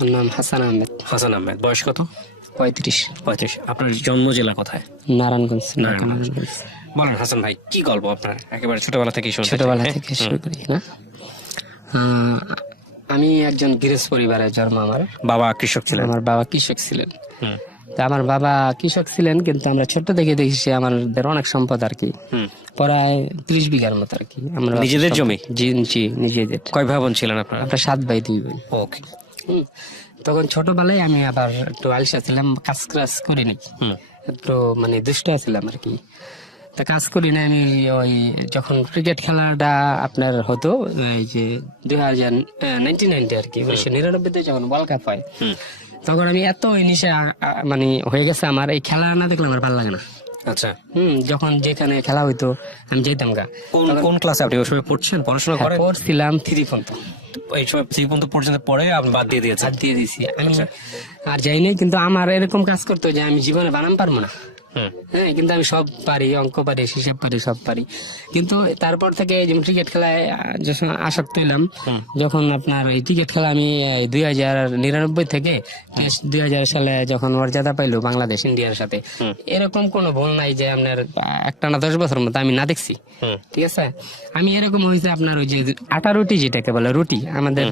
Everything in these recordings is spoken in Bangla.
আমার নাম হাসান আহমেদ। হাসান আহমেদ, বয়স কত? 35। 35। আপনার জন্ম জেলা কোথায়? নারায়ণগঞ্জ। নারায়ণগঞ্জ। বলেন হাসান ভাই, কি গল্প আপনার একেবারে ছোটবেলা থেকেই শুনতে চাই। ছোটবেলা থেকে শুরু করি না। আমি একজন গৃহস্থ পরিবারে জন্ম আমার। বাবা কৃষক ছিলেন? আমার বাবা কৃষক ছিলেন। হুম। তা আমার বাবা কৃষক ছিলেন, কিন্তু আমরা ছোট্ট থেকে দেখেছি আমাদের অনেক সম্পদ আর কি, হুম। প্রায় 30 বিঘার মতো আর কি। আমরা নিজেদের জমি? জি জি, নিজেদের। কয় ভাই বোন ছিলেন আপনারা? আমরা 7 ভাই 2 বোন। ওকে। তখন ছোটবেলায় আমি আবার একটু আলসা ছিলাম, কাজ কাজ করিনি, হুম। একটু মানে দুষ্ট ছিলাম আর কি। তা কাজ করি না আমি। ওই যখন ক্রিকেট খেলাটা আপনার হতো, এই যে 1990 আর কি, 1999 যখন ওয়ার্ল্ড কাপ হয়, তখন আমি এত নিশে মানে হয়ে গেছে আমার, এই খেলা না দেখলে আমার ভালো লাগে না। আচ্ছা। যখন যেখানে খেলা হইতো আমি যেতাম গা। কোন ক্লাসে আপনি ওই সময় পড়ছেন, পড়াশোনা করেন? পড়ছিলাম 3 পর্যন্ত। এই সময় 3 পর্যন্ত পর্যন্ত পড়ে আপনি বাদ দিয়ে দিয়েছেন? বাদ দিয়ে দিছি আমি, আর যাই নাই। কিন্তু আমার এরকম কাজ করতো যে আমি জীবনে বানাম পারবো না। হ্যাঁ, কিন্তু আমি সব পারি, অঙ্ক পারি, হিসাব পারি, সব পারি। কিন্তু তারপর থেকে যেমন ক্রিকেট খেলায় যখন আসক্ত হইলাম, যখন আপনার এই ক্রিকেট খেলা আমি 2099 থেকে 2000 সালে যখন মর্যাদা পাইলো বাংলাদেশ ইন্ডিয়ার সাথে, এরকম কোনো ভুল নাই যে আপনার একটানা 10 বছর মতো আমি না দেখছি। ঠিক আছে, আমি এরকম হয়েছে আপনার ওই যে আটা রুটি, যেটাকে বলে রুটি, আমাদের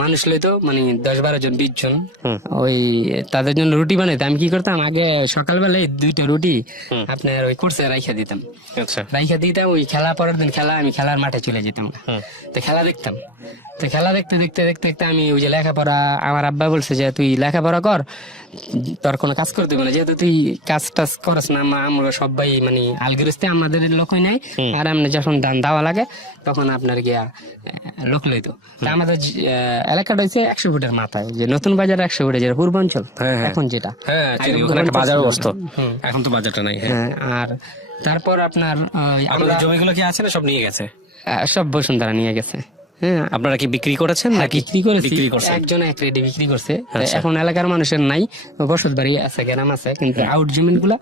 মানুষ লইতো মানে 10-12 জন 20 জন, ওই তাদের জন্য রুটি বানাইতো। আমি কি করতাম, আগে সকালবেলায় 2টা রুটি আপনার ওই কোর্সে রাইখা দিতাম। আচ্ছা। রাইখা দিতাম, ওই খেলা পরের দিন খেলা, আমি খেলার মাঠে চলে যেতাম। তো খেলা দেখতাম। তো খেলা দেখতে দেখতে দেখতে দেখতে আমি ওই যে লেখাপড়া, আমার আব্বা বলছে যে তুই লেখাপড়া কর, তোর কোনো কাজ করতে হবে না, যেহেতু তুই কাজ টাজ করস না। আমরা সবাই মানে আলগিরস্তে আমাদের লোকই নাই, আর আমরা যখন ধান দেওয়া লাগে তখন আপনার গিয়া লোক লইতো। তা আমাদের এলাকাটা হচ্ছে 100 ফুটের মাথায়, যে নতুন বাজার 100 ফুটে, যেটা পূর্বাঞ্চল এখন, যেটা বাজার অবস্থা। এখন তো বাজারটা নাই। হ্যাঁ, আর তারপর আপনার আপনাদের জমিগুলো কি আছে না সব নিয়ে গেছে? সব বসুন্ধরা নিয়ে গেছে। হ্যাঁ, আপনারা কি বিক্রি করেছেন নাকি? বিক্রি করেছি, বিক্রি করছেন? একজন এক রেডি বিক্রি করছে। এখন এলাকার মানুষের নাই, বসত বাড়ি আছে, গ্রাম আছে, কিন্তু আউট জমিন গুলা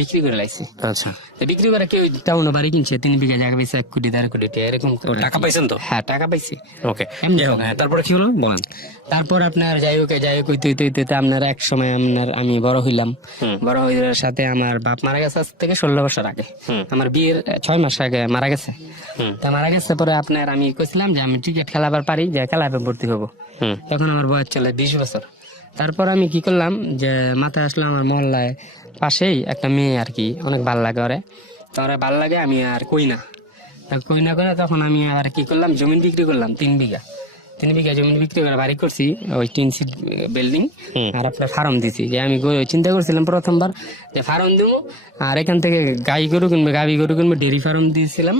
বিক্রি করে লাইছি। আচ্ছা। বিক্রি করে কেউ টাউন বাড়ি কিনছে, 3 বিঘা জায়গা পেয়েছে 1 কোটি 1.5 কোটি টাকা, এরকম টাকা পাইছেন তো? হ্যাঁ, টাকা পাইছি। ওকে, তারপরে কি হলো বলেন? তারপর আপনার যাই হোক হইতে হইতে হইতে আপনার এক সময় আমি বড় হইলাম। বড় হইবার সাথে আমার বাপ মারা গেছে আজ থেকে 16 বছর আগে। আমার বিয়ের 6 মাস আগে মারা গেছে। তা মারা গেছে পরে আপনার আমি কইছিলাম যে আমি ক্রিকেট খেলাবার পারি, যে খেলাবে ভর্তি হবো। তখন আমার বয়স চলে 20 বছর। তারপর আমি কি করলাম, যে মাথায় আসলো আমার মহল্লায় পাশেই একটা মেয়ে আর কি, অনেক ভালো লাগে ওরে। তো ওরে ভালো লাগে, আমি আর কই না করে তখন আমি আবার কি করলাম, জমিন বিক্রি করলাম 3 বিঘা জমি বিক্রি করে বাড়ি করছি, ওই টিন সিট বিল্ডিং, আর আপনার ফার্ম দিছি। যে আমি চিন্তা করছিলাম প্রথমবার যে ফার্ম দেবো, আর এখান থেকে গাই গরু কিনবে, ডেয়ারি ফার্ম দিয়েছিলাম।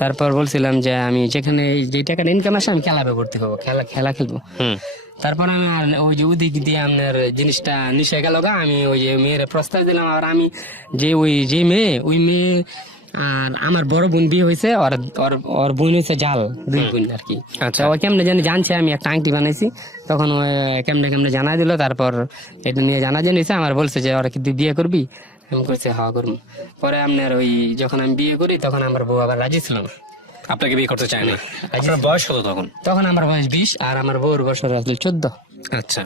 তারপর বলছিলাম যে আমি যেখানে যে টাকাটা ইনকাম আসে আমি খেলাবে ভর্তি হবো, খেলা খেলবো। তারপর আমি ওই যে ওদিক দিয়ে আপনার জিনিসটা নিশে গেল গা, আমি ওই যে মেয়ের প্রস্তাব দিলাম। আর আমি যে মেয়ে, ওই মেয়ে আর আমার বড় বোন বিয়ে হয়েছে, ওর বোন হয়েছে জাল, 2 বোন আর কি। আচ্ছা। ওই কেমনে জানছে আমি একটা আংটি বানাইছি, তখন ওই কেমনে জানাই দিল। তারপর এটা নিয়ে জানিয়েছে, আমার বলছে যে ওরা কি তুই বিয়ে করবি? আমি বলছি হ্যাঁ করবো। পরে আপনার ওই যখন আমি বিয়ে করি তখন আমার বউ আবার রাজি ছিল না, আপনাকে বিয়ে করতে চায় না। আপনার বয়স কত তখন? তখন আমার বয়স 20 আর আমার বউর বছর আসলে 14। আচ্ছা।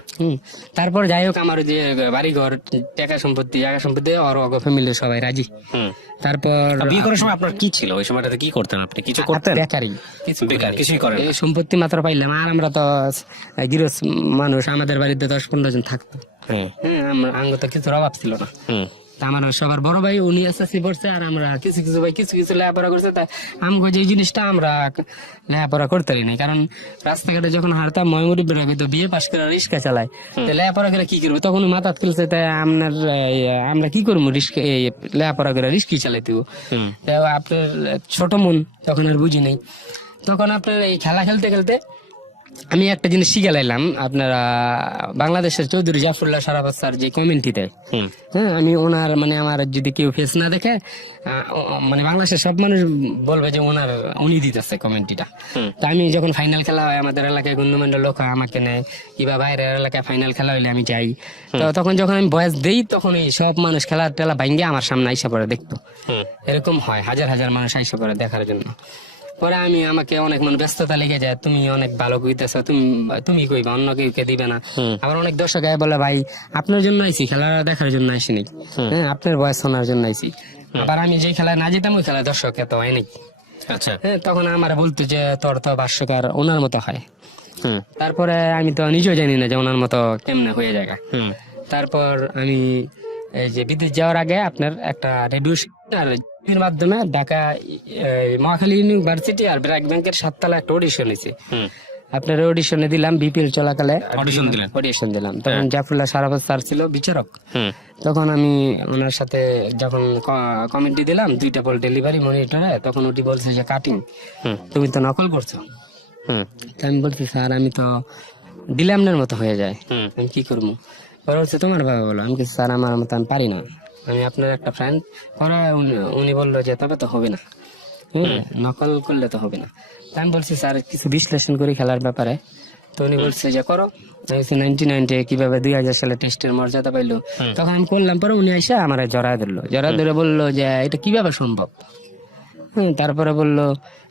তারপর যাই হোক আমার যে বাড়ি ঘর, টাকা সম্পত্তি ওর ফ্যামিলির সবাই রাজি। তারপর বিয়ে করার সময় আপনার কি ছিল? ওই সময়টাতে কি করতেন আপনি? কিছু করতেন? বেকারি, কিছুই করেন না। এই সম্পত্তি মাত্র পাইলাম। আর আমরা তো গৃহস্থ মানুষ, আমাদের বাড়িতে 10-15 জন থাকতো। হ্যাঁ, আমরা আঙ্গ তো কিছুর অভাব ছিল না। আমার সবার বড় ভাই উনি এসএসসি পড়ছে, আর আমরা কিছু ভাই কিছু লেখাপড়া করছে। তাই আমাকে যে জিনিসটা আমরা লেখাপড়া করতে পারি না, কারণ রাস্তাঘাটে যখন হারতাম ময়মুরি বেরোবে তো বিয়ে পাশ করে রিক্সা চালায়, লেখাপড়া করে কি করবো? তখন মাথা খেলছে, তাই আমরা কি করবো, লেখাপড়া করে রিস্কি চালাইতে। আপনার ছোট মন, তখন আর বুঝি নাই। তখন আপনার এই খেলা খেলতে খেলতে আমি একটা জিনিস শিখে লাইলাম, আপনারা বাংলাদেশের চৌধুরী জাফরুল্লাহ সারাফত স্যার যে কমেন্টটি দেয়, হ্যাঁ, আমি ওনার মানে আমার যদি কেউ ফেস না দেখে, মানে বাংলাদেশের সব মানুষ বলবে যে উনি দিতেছে কমেন্টটা। তো আমি যখন ফাইনাল খেলা হয় আমাদের এলাকায়, গণ্যমান্য লোক আমাকে নেয়, কিংবা বাইরের এলাকায় ফাইনাল খেলা হইলে আমি যাই। তো তখন যখন আমি বয়স দেই, তখন এই সব মানুষ খেলার টেলা ভাঙ্গে আমার সামনে আইসা পড়ে দেখতো। এরকম হয়, হাজার হাজার মানুষ আইসা পড়ে দেখার জন্য। পরে আমাকে অনেক মানে ব্যস্ততা লেগে যায়, তুমি অনেক ভালো কইতেছো, তুমি কইবা, অন্য কেউ দিবে না। আবার অনেক দর্শক বলে ভাই আপনার জন্য আইছি, খেলা দেখার জন্য আইসিনি, হ্যাঁ আপনার বয়স শোনার জন্য আইছি। আবার আমি যে খেলায় না যেতাম ওই খেলায় দর্শক এত হয় নাই। আচ্ছা। হ্যাঁ, তখন আমার বলতো যে তোর তো ভাষ্যকার ওনার মতো হয়। হুম তারপরে আমি তো নিজেও জানি না যে ওনার মতো কেমনে হয়ে যায়। হুম তারপর আমি এই যে বিদেশ যাওয়ার আগে আপনার একটা রেডিও এর মাধ্যমে ঢাকা মহাখালী ইউনিভার্সিটি আর ব্র্যাক ব্যাংকের 7 তলা একটা অডিশন হয়েছে। হুম আপনার অডিশনে দিলাম, বিপিএল চলাকালে অডিশন দিলেন। তখন জাফরুল্লাহ সারাফত স্যার ছিল বিচারক। হুম তখন আমি ওনার সাথে যখন কমেন্টটি দিলাম 2টা বল ডেলিভারি মনিটরে, তখন ওটি বলছে যে কাটিং, হুম তুমি তো নকল করছো। হুম তা আমি বলছি স্যার আমি তো ডিলামনের মতো হয়ে যায়, হুম আমি কি করবো? পরে বলছে তোমার বাবা বলো। আমি বলছি, স্যার আমার মতো আমি পারি না, আমি আপনার একটা ফ্রেন্ড। পরে উনি বললো যে তবে তো হবে না, নকল করলে তো হবে না। তা আমি বলছি স্যার কিছু বিশ্লেষণ করি খেলার ব্যাপারে। তো উনি বলছে যে করো। 99 কিভাবে 2000 সালে টেস্টের মর্যাদা পাইলো, তখন আমি করলাম। পরে উনি এসে আমার জড়া ধরে বললো যে এটা কিভাবে সম্ভব। তারপরে বললো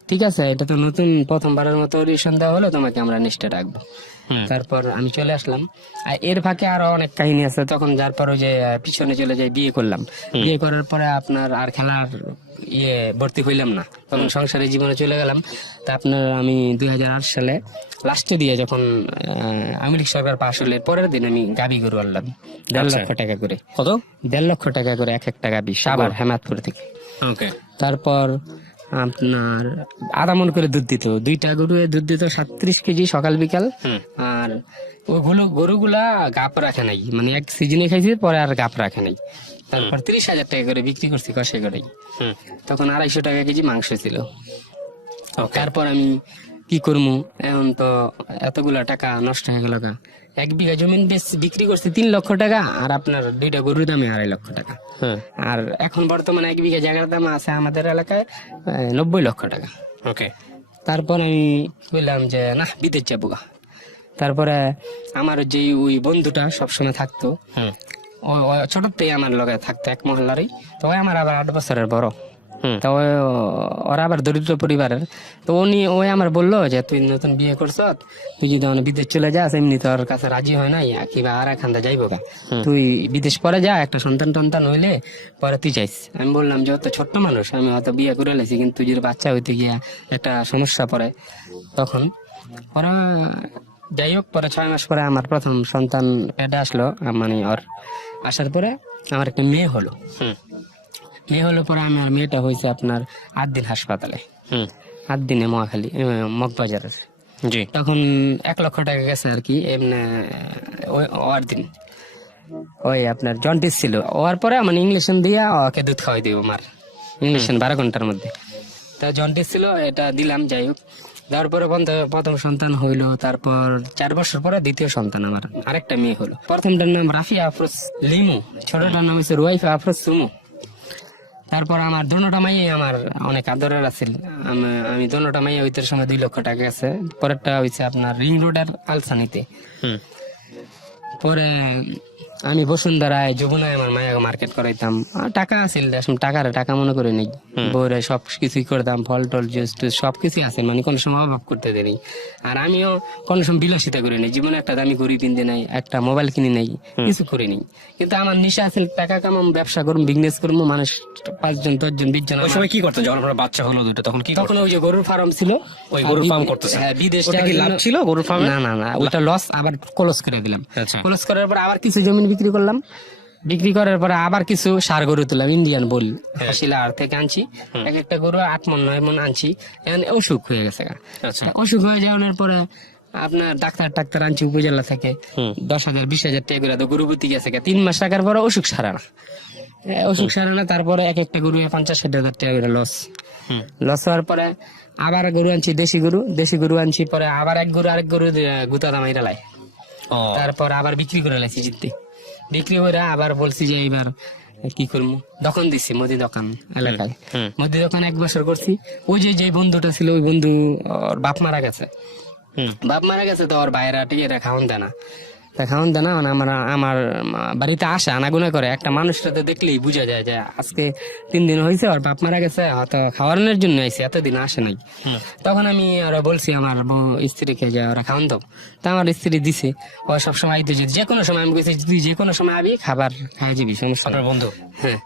ঠিক আছে, এটা তো নতুন প্রথমবারের মতো অডিশন দেওয়া হলো, তোমাকে আমরা নেক্সটে রাখবো। তারপর আমি চলে আসলাম। আর এর ফাঁকে আরো অনেক কাহিনী আছে। তখন যার পর ওই যে পিছনে চলে যাই, বিয়ে করলাম। বিয়ে করার পরে আপনার আর খেলার ভর্তি হইলাম না, তখন সংসারের জীবনে চলে গেলাম। তা আপনার আমি 2008 সালে লাস্টে দিয়ে যখন আওয়ামী লীগ সরকার পাশ হলে পরের দিন আমি গাবি গরু আনলাম 1.5 লক্ষ টাকা করে। কত? 1.5 লক্ষ টাকা করে এক একটা গাবি, সাভার হেমাদপুর থেকে। ওকে। তারপর আপনার আধা মন করে দুধ দিত, 2টা গরু দুধ দিত 37 কেজি সকাল বিকাল। আর গরুগুলা গাপ রাখে নাই, মানে এক সিজনে খাইছি, পরে আর গাপ রাখে নাই। তারপর 30,000 টাকা করে বিক্রি করছি কষে করেই। তখন 250 টাকা কেজি মাংস ছিল। তারপর আমি কি করবো, এখন তো এতগুলা টাকা নষ্ট হয়ে গেল। 1 বিঘা জমিন বিক্রি করছি 3 লক্ষ টাকা, আর আপনার 2টা গরুর দামে 2.5 লক্ষ টাকা। আর এখন বর্তমানে 1 বিঘা জায়গার দাম আছে আমাদের এলাকায় 90 লক্ষ টাকা। ওকে। তারপর আমি বললাম যে না, বিদেশ যাবো। তারপরে আমার যে ওই বন্ধুটা সবসময় থাকতো, ও ছোটতেই আমার লগে থাকতো, এক মহল্লারই। তো ওই আমার আবার 8 বছরের বড়। তো ওরা আবার দরিদ্র পরিবারের। তো ওই আমার বললো যে তুই নতুন বিয়ে করছ, তুই যদি বিদেশ চলে যাস, এমনি তোর কাছে রাজি হয় না, কিবা আর এখানটা যাইবো গা, তুই বিদেশ পরে যা, একটা সন্তান টন্তান হইলে পরে তুই যাইস। আমি বললাম যে অত ছোট্ট মানুষ, আমি হয়তো বিয়ে করে লেছি, কিন্তু যদি বাচ্চা হইতে গিয়া একটা সমস্যা পড়ে তখন। ওরা যাই হোক, পরে 6 মাস পরে আমার প্রথম সন্তান পেটে আসলো। মানে ওর আসার পরে আমার একটা মেয়ে হলো। মেয়ে হলো পরে আমার মেয়েটা হয়েছে আপনার 8 দিন হাসপাতালে, 8 দিনে মহাখালী মগবাজারের। জি। তখন 1 লক্ষ টাকা গেছে আর কি এমনি। ওর দিন ওই আপনার জন্ডিস ছিল। ওর পরে মানে ইংলিশন দিয়ে ওকে দুধ খাওয়াই দিব আমার, ইংলিশন 12 ঘন্টার মধ্যে। তা জন্ডিস ছিল, এটা দিলাম। যাই হোক, দেওয়ার পরে প্রথম সন্তান হইলো। তারপর 4 বছর পরে দ্বিতীয় সন্তান আমার আরেকটা মেয়ে হলো। প্রথমটার নাম রাফিয়া আফরোজ লিমু, ছোটটার নাম হচ্ছে রুয়াইফা আফরোজ সুমু। তারপর আমার দোনোটা মাই আমার অনেক আদরের আছিল। আমি দোনোটা মাই ওইটার সময় 2 লক্ষ টাকা গেছে। পরেরটা হয়েছে আপনার রিং রোডের আলসানিতে। পরে আমি বসুন্ধরায় যমুনায় আমার মায়া মার্কেট করাইতাম। টাকা আছিল, টাকা মনে করে নেই। বউরে সব কিছুই করতাম, ফল টল জুস টুস সবকিছুই আছে, মানে কোনো সময় অভাব করতে দেরি। আর আমিও কোনো সময় বিলাসিতা করে নেই, জীবনে একটা দামি ঘড়ি কিনতে নাই, একটা মোবাইল কিনে নেই, কিছু করে নেই। কিন্তু আমার নেশা আছে টাকা কামাম, ব্যবসা করুম, বিজনেস করবো। মানুষ 5 জন 10 জন 20 জন। ওই সময় কি করতেন যখন আপনার বাচ্চা হলো 2টা? তখন কি? তখন ওই যে গরুর ফার্ম ছিল, ওই গরুর ফার্ম করতেছেন? হ্যাঁ, বিদেশ ওটা কি লাভ ছিল গরুর ফার্মে? না, ওটা লস। আবার ক্লোজ করে দিলাম। আচ্ছা। ক্লোজ করার পর আবার কিছু জমি বিক্রি করলাম। বিক্রি করার পরে আবার কিছু সার গরু তুললাম, ইন্ডিয়ান বল হাসিলার থেকে আনছি। এক একটা গরু 8 মণ 9 মণ আনছি। এখন অসুখ হয়ে গেছে। আচ্ছা। অসুখ হয়ে যাওয়ার পরে আপনার ডাক্তার আনছি উপজেলা থেকে 10,000 20,000 টাকা করে। তো গরু প্রতি গেছে 3 মাস রাখার পরে অসুখ সারা না। তারপরে এক একটা গরু 50-60 টাকা করে লস হওয়ার পরে আবার গরু আনছি, দেশি গরু আনছি। পরে আবার আরেক গরু গুতা দামাইরা লাই। তারপর আবার বিক্রি করে লাইছি জিততে। বিক্রি করে আবার বলছি যে এইবার কি করবো, দোকান দিচ্ছি, মুদি দোকান এলাকায়। মুদি দোকান 1 বছর করছি। ওই যে বন্ধুটা ছিল, ওই বন্ধু ওর বাপ মারা গেছে। তো ওর বাইরা টিকে খাওয়ান দেয় না। তা খাওয়ান দেয় না, মানে আমার বাড়িতে আসে আনাগুনা করে, একটা মানুষটা তো দেখলেই বোঝা যায় যে আজকে 3 দিন হয়েছে ওর বাপ মারা গেছে, হয়তো খাওয়ানোর জন্য আইসে, এতদিন আসে নাই। তখন আমি ওরা বলছি আমার বউ স্ত্রীকে যে ওরা খাওয়ান দাও, তা আমার স্ত্রী দিছে। ও সবসময় আইতে যে কোনো সময় আমি বলছি তুই যে কোনো সময় আবি, খাবার খাই যাবি, সমস্যা নেই। আপনার বন্ধু? হ্যাঁ।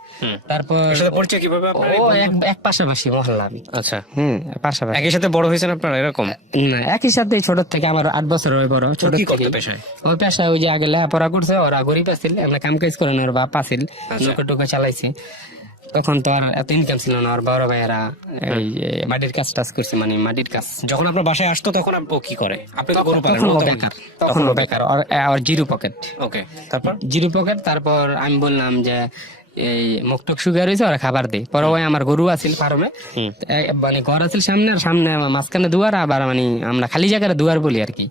তারপর এর সাথে পরিচয় কিভাবে আপনার? ও এক পাশাপাশি মহল্লা আমি। আচ্ছা, পাশাপাশি একই সাথে বড় হয়েছেন আপনারা এরকম? না, একই সাথে ছোট থেকে, আমার 8 বছর ওই বড়, ছোট কি করতে থেকে পেশায়? ওই পেশায় ওই যে আগে লেখাপড়া করছে, ওরা গরিব আছিল, আমরা কাম কাজ করে না, ওর বাপ আছিল আচ্ছা। নৌকা টুকা চালাইছে। তখন তো আর এত ইনকাম ছিল না, ওর বড় ভাইয়েরা এই যে মাটির কাজ টাজ করছে, মানে মাটির কাজ। যখন আপনার বাসায় আসতো তখন আপু কি করে? আপনি তো গরু পালেন? তখন ও বেকার, তখন ও বেকার, আর জিরো পকেট। ওকে, তারপর? Zero pocket. তারপর আমি বললাম যে এই মুখটুক সুগার হয়েছে, ওরা খাবার দেয়। পরে ওই আমার গরু আছিল ফার্মে, মানে ঘর আছিল সামনে, আর সামনে মাঝখানে দুয়ার, আবার মানে আমরা খালি জায়গায় দুয়ার বলি আর কি,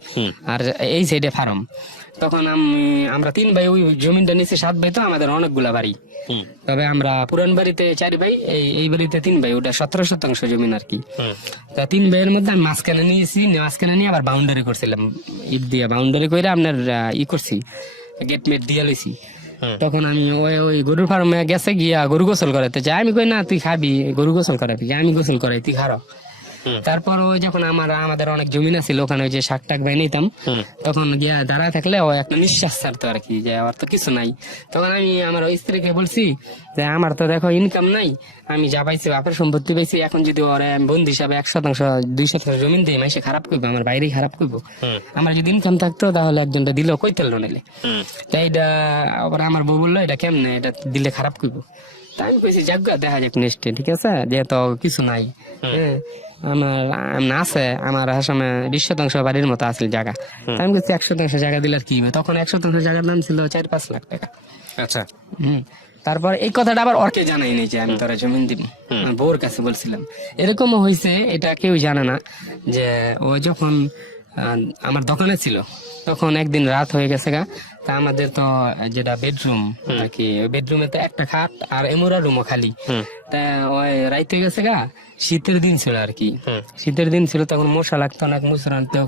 আর এই সাইডে ফার্ম। তখন আমরা 3 ভাই, ওই জমিনটা নিচে 7 ভাই, তো আমাদের অনেকগুলা বাড়ি। তবে আমরা পুরান বাড়িতে 4 ভাই, এই বাড়িতে 3 ভাই, ওটা 17 শতাংশ জমিন আর কি। তা 3 ভাইয়ের মধ্যে আমি মাঝখানে নিয়েছি, মাঝখানে নিয়ে আবার বাউন্ডারি করছিলাম, ইট দিয়ে বাউন্ডারি করে আপনার করছি, গেট মেট দিয়ে লইছি। তখন আমি ওই গরুর ফার্মে গেছে গিয়া গরু গোসল করাতে চাই, আমি কই না তুই খাবি, গরু গোসল করাবি, আমি গোসল করাই, তুই খারো। তারপর ওই যখন আমাদের অনেক জমিন আছিল, ওখানে ওই যে শাক টাক বাই নিতাম, তখন গিয়া দাঁড়ায় থাকলে ও একটা নিঃশ্বাস ছাড়তো আর কি, যে আমার তো কিছু নাই। তখন আমি আমার ওই স্ত্রীকে বলছি যে আমার তো দেখো ইনকাম নাই, আমি যা পাইছি বাপের সম্পত্তি পাইছি, এখন যদি ওরা বন্ধু হিসাবে 1% 2% জমিন দিই, মাসে খারাপ করবো, আমার বাইরেই খারাপ করবো। আমার যদি ইনকাম থাকতো তাহলে একজনটা দিলেও কই তেল নিলে। তাই এটা আবার আমার বউ বললো এটা কেমনে, এটা দিলে খারাপ করবো। তাই আমি কইছি যাগ্গা দেখা যাক নেক্সটে, ঠিক আছে, যেহেতু কিছু নাই। হ্যাঁ, আমার আছে, আমার আসামে 20% বাড়ির মতো আছে জায়গা। আমি বলছি 1% জায়গা দিলে আর কি হবে, তখন 1% জায়গার দাম ছিল 4-5 লাখ টাকা। আচ্ছা, তারপর এই কথাটা আবার ওরকে জানাই নাই যে আমি তোরা জমিন দিব, আমার বউর কাছে বলছিলাম। এরকমও হয়েছে, এটা কেউ জানে না, যে ও যখন আমার দোকানে ছিল, তখন একদিন রাত হয়ে গেছে গা, তা আমাদের তো যেটা বেডরুম আর কি, ওই বেডরুমে তো একটা খাট আর এমোরা রুমও খালি। তা ওই রাইত হয়ে গেছে গা, শীতের দিন ছিল আর কি, শীতের দিন ছিল, তখন মশা লাগতো না, মশা আনতে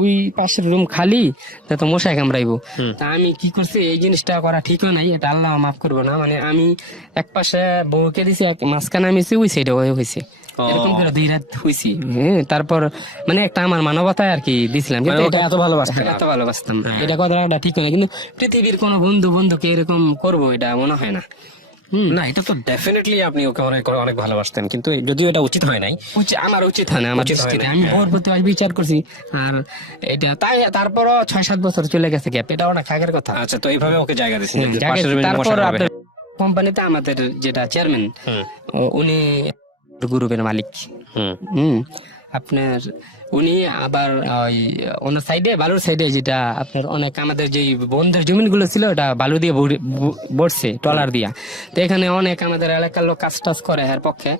ওই পাশের রুম খালি, তা তো মশায় কামড়াইবো। তা আমি কি করছি, এই জিনিসটা করা ঠিকও নাই, এটা আল্লাহ মাফ করবো না, মানে আমি এক পাশে বউকে দিছি, মাঝখানে আমি ওই সাইডে হয়েছে, এরকম করে 2 রাত হয়েছি। তারপর মানে একটা আমার মানবতায় আর কি দিছিলাম, কিন্তু এটা এত ভালোবাসতাম এটা কথাটা ঠিক না, কিন্তু পৃথিবীর কোন বন্ধুকে এরকম করবো এটা মনে হয় না। না, এটা তো ডেফিনেটলি আপনি ওকে অনেক অনেক ভালোবাসতেন, কিন্তু যদিও এটা উচিত হয় নাই, আমার উচিত হয় না, আমার দৃষ্টিতে আমি বউর প্রতি বিচার করছি, আর এটা তাই তারপরও 6-7 বছর চলে গেছে গ্যাপ, এটা অনেক আগের কথা। আচ্ছা, তো এইভাবে ওকে জায়গা দিচ্ছেন। তারপর আপনার কোম্পানিতে আমাদের যেটা চেয়ারম্যান, উনি গ্রুপের মালিক। আপনার উনি আবার ওই ওনার সাইডে, বালুর সাইডে, যেটা আপনার অনেক আমাদের যে বন্ধের জমিন গুলো ছিল, ওটা বালু দিয়ে বসছে ট্রলার দিয়া। তো এখানে অনেক আমাদের এলাকার লোক কাজ টাজ করে এর পক্ষে।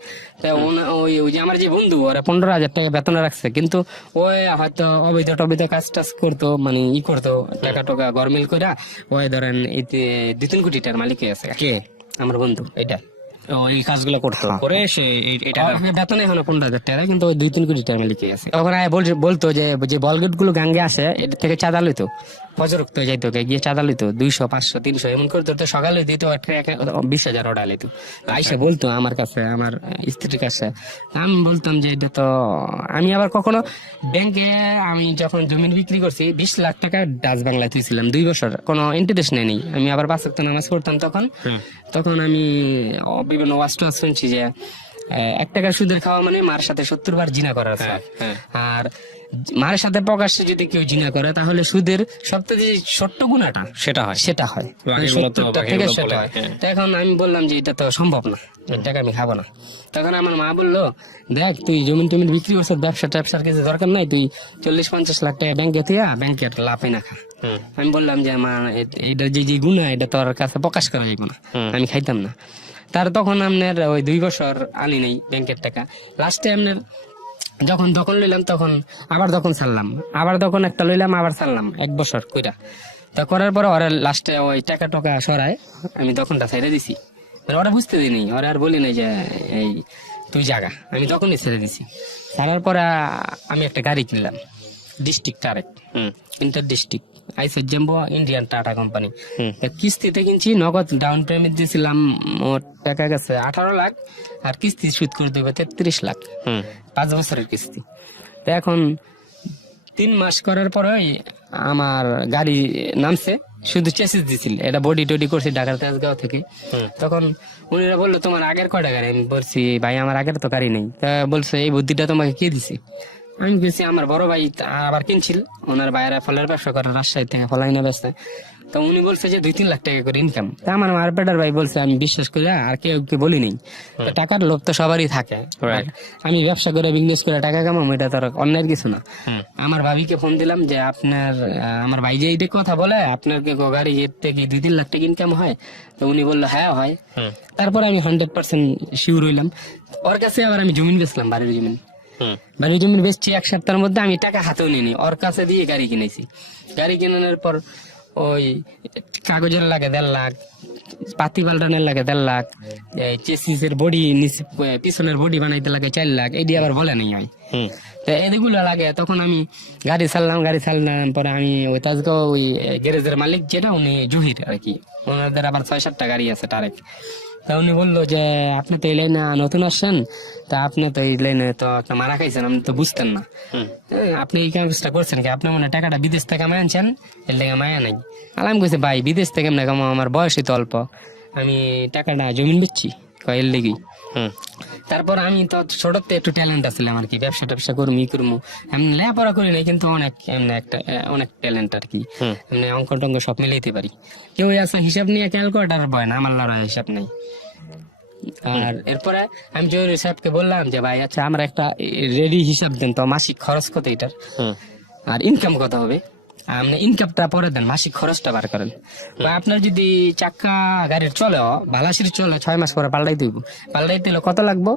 ওই যে আমার যে বন্ধু, ওরা 15,000 টাকা বেতন রাখছে, কিন্তু ওই হয়তো অবৈধ কাজ টাজ করতো, মানে করতো টাকা টোকা গরমিল করে, ওই ধরেন 2-3 কোটি টাকার মালিক হয়ে আছে। কে? আমার বন্ধু। এটা এই কাজগুলো করতো, করে সে বেতন এখনো 15,000 টাকা, কিন্তু ওই 2-3 কোটি টাকা মালিক আছে। তখন বলতো যে বলগেট গুলো গাঙ্গে আসে, এটা থেকে চাঁদা লইতো, ফজর রক্ত যাইতো, গিয়ে চাঁদা লইতো 200, 500, 300 এমন করতো। তো সকালে দিত 20,000 অর্ডার লইতো, আইসা বলতো আমার কাছে, আমার স্ত্রীর কাছে। আমি বলতাম যে এটা তো, আমি আবার কখনো ব্যাংকে, আমি যখন জমি বিক্রি করছি 20 লাখ টাকা ডাচ বাংলায় তুইছিলাম 2 বছর, কোনো ইন্টারেস্ট নেই। আমি আবার 5 ওয়াক্ত নামাজ পড়তাম তখন আমি বিভিন্ন ওয়াজ টোয়াজ শুনছি যে 1 টাকা সুদের খাওয়া মানে মার সাথে 70 বার জিনা করার। আর মার সাথে প্রকাশ্যে যদি কেউ জিনা করে, তাহলে সুদের সবথেকে ছোট্ট গুণাটা সেটা হয়। তো এখন আমি বললাম যে এটা তো সম্ভব না, টাকা আমি খাবো না। তখন আমার মা বললো, দেখ তুই জমিন টমিন বিক্রি করছিস, ব্যবসার কিছু দরকার নাই, তুই 40-50 লাখ টাকা ব্যাংকে থিয়া ব্যাংকের লাভে না খা। আমি বললাম যে মা, এটা যে গুণা, এটা তোর কাছে প্রকাশ করা যাবে না, আমি খাইতাম না। তখন আপনার ওই 2 বছর আনি নাই ব্যাংকের টাকা। লাস্টে আপনার যখন দোকান লইলাম, তখন আবার দোকান ছাড়লাম, আবার দোকান একটা লইলাম, আবার ছাড়লাম 1 বছর কইরা। তা করার পরে ওরা লাস্টে ওই টাকা সরায় আমি দোকানটা ছেড়ে দিছি। ওরা বুঝতে দিইনি, ওরা আর বলি নাই যে এই তুই জাগা, আমি তখনই ছেড়ে দিছি। ছাড়ার পরে আমি একটা গাড়ি কিনলাম, ডিস্ট্রিক্ট, ইন্টার ডিস্ট্রিক্ট। আইসার জাম্বো ইন্ডিয়ান টাটা কোম্পানি। কিস্তিতে কিনছি, নগদ ডাউন পেমেন্ট দিয়েছিলাম মোট টাকা গেছে 18 লাখ, আর কিস্তি সুদ করে দেবে 33 লাখ, 5 বছরের কিস্তি। তো এখন 3 মাস করার পরে আমার গাড়ি নামছে, শুধু চেসিস দিছিল, এটা বডি টডি করছি ঢাকার তেজগাঁও থেকে। তখন উনিরা বললো তোমার আগের কয়টা গাড়ি? আমি বলছি ভাই আমার আগের তো গাড়ি নেই। তা বলছে এই বুদ্ধিটা তোমাকে কে দিছে? আমি বলছি আমার বড় ভাই আবার কিনছিল, ওনার বাইরে ফলের ব্যবসা করে, রাজশাহী থেকে ফল আইনা বেচতে। তো উনি বলছে যে 2-3 লাখ টাকা করে ইনকাম। তা আমার মারপেটার ভাই বলছে আমি বিশ্বাস করি আর কেউ বলি নেই, টাকার লোভ তো সবারই থাকে, আমি ব্যবসা করে বিজনেস করে টাকা কামাম, এটা তো অন্যের কিছু না। আমার ভাবিকে ফোন দিলাম যে আপনার আমার ভাই যে এইটা কথা বলে আপনার কি গাড়ি এর থেকে 2-3 লাখ টাকা ইনকাম হয়? তো উনি বললো হ্যাঁ হয়। তারপরে আমি 100% শিওর হইলাম। ওর কাছে আবার আমি জমিন বেচলাম, বাড়ির জমিন। বাড়ির জমিন বেচছি 1 সপ্তাহের মধ্যে, আমি টাকা হাতেও নিইনি, ওর কাছে দিয়ে গাড়ি কিনেছি। গাড়ি কেনানোর পর ওই কাগজের লাগে 1.5 লাখ, পাতি পাল্টানের লাগে 1.5 লাখ, চেসিসের বডি পিছনের বডি বানাইতে লাগে 4 লাখ, এটি আবার বলে নাই হয়। তো এগুলো লাগে। তখন আমি গাড়ি ছাড়লাম, গাড়ি ছাড়লাম পরে আমি ওই তাজগাঁও ওই গ্যারেজের মালিক যেটা, উনি জহির আর কি, ওনাদের আবার 6-7টা গাড়ি আছে টারেক। তা উনি বললো যে আপনি তো এই লাইনে নতুন আসছেন, তা আপনি তো এই লাইনে তো একটা মারা খাইছেন, আপনি তো বুঝতেন না, আপনি এই কাজটা করছেন কি? আপনি মানে টাকাটা বিদেশ থেকে মায় আনছেন, এর লেগে মায়া নাই। আলাম কইছে ভাই বিদেশ থেকে এমনি কামাও, আমার বয়সই তো অল্প, আমি টাকাটা জমিন বেচছি এর লেগেই। তারপর আমি তো ছোটতে একটু ট্যালেন্ট আসছিলাম আর কি, ব্যবসা ট্যাবসা করবো ই করবো, আমি লেখাপড়া করি নাই কিন্তু অনেক এমনি একটা অনেক ট্যালেন্ট আর কি, এমনি অঙ্ক টঙ্ক সব মিলাইতে পারি। কেউ আছে হিসাব নিয়ে ক্যালকুলেটার বয় না, আমার লড়াই হিসাব নেই। আর এরপরে আমি জহির সাহেবকে বললাম যে ভাই আচ্ছা আমার একটা রেডি হিসাব দেন তো, মাসিক খরচ কত এটার আর ইনকাম কত হবে, আপনি ইনকামটা পরে দেন, মাসিক খরচটা বার করেন। বা আপনার যদি চাক্কা গাড়ির চলে ভালাসির চলে 6 মাস পরে পাল্টাই দিব, পাল্টাইতে হলে কত লাগবো?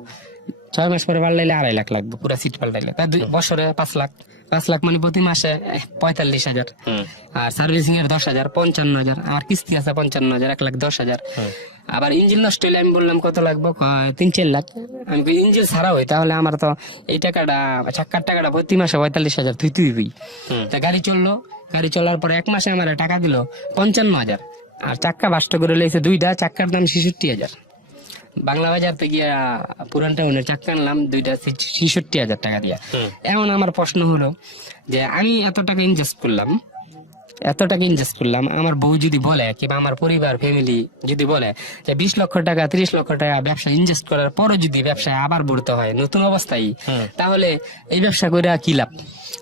6 মাস পরে পাল্টাইলে 2.5 লাখ লাগবে পুরো সিট পাল্টাইলে, তাই বছরে 5 লাখ। 5 লাখ মানে প্রতি মাসে 45,000, আর সার্ভিসিং এর 10,000, 55,000, আমার কিস্তি আছে 55,000, 1,10,000। আবার ইঞ্জিন নষ্ট হইলে আমি বললাম কত লাগবে, 3-4 লাখ। আমি ইঞ্জিন ছাড়া হই তাহলে আমার তো এই টাকাটা চাক্কার টাকাটা প্রতি মাসে 45,000 তুই তা গাড়ি চললো, গাড়ি চলার পরে 1 মাসে আমার টাকা দিল 55,000, আর চাক্কা বাস্ট করে লেগেছে 2টা, চাক্কার দাম 66,000। বাংলা বাজার থেকে পুরান টাউনের চাক্কা আনলাম 2টা 66,000 টাকা দিয়া। এখন আমার প্রশ্ন হলো যে আমি এত টাকা ইনভেস্ট করলাম, আমার বউ যদি বলে কিংবা আমার পরিবার ফ্যামিলি যদি বলে যে 20 লক্ষ টাকা 30 লক্ষ টাকা ব্যবসা ইনভেস্ট করার পরও যদি ব্যবসায় আবার ভরতে হয় নতুন অবস্থায়, তাহলে এই ব্যবসা করে কি লাভ?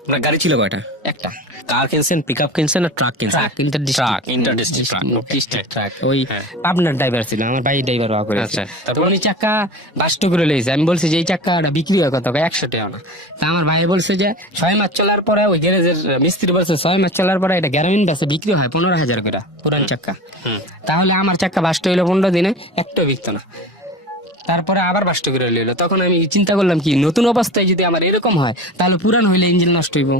আপনার গাড়ি ছিল কয়টা? একটা। কার কিনছেন, পিক আপ কিনছেন না ট্রাক কিনছেন? ইন্টারডিস্ট্রিক্ট ট্রাক, ওই পাবনার ড্রাইভার ছিল, আমার ভাই ড্রাইভার হওয়া করে। তো উনি চাক্কা বাস্ট করে লেগেছে, আমি বলছি যে এই চাক্কাটা বিক্রি হয় কত? 100 টাকা না। তা আমার ভাই বলছে যে 6 মাস চলার পরে, ওই গ্যারেজের মিস্ত্রি বলছে 6 মাস চলার পরে এটা গ্যারামিন বেচে বিক্রি হয় 15,000 করে পুরান চাক্কা। তাহলে আমার চাক্কা বাস্ট হইলো 15 দিনে, একটাও বিকতো না। তারপরে আবার বাস্ট করে লইলো। তখন আমি চিন্তা করলাম কি নতুন অবস্থায় যদি আমার এরকম হয় তাহলে পুরান হইলে ইঞ্জিন নষ্ট হইব,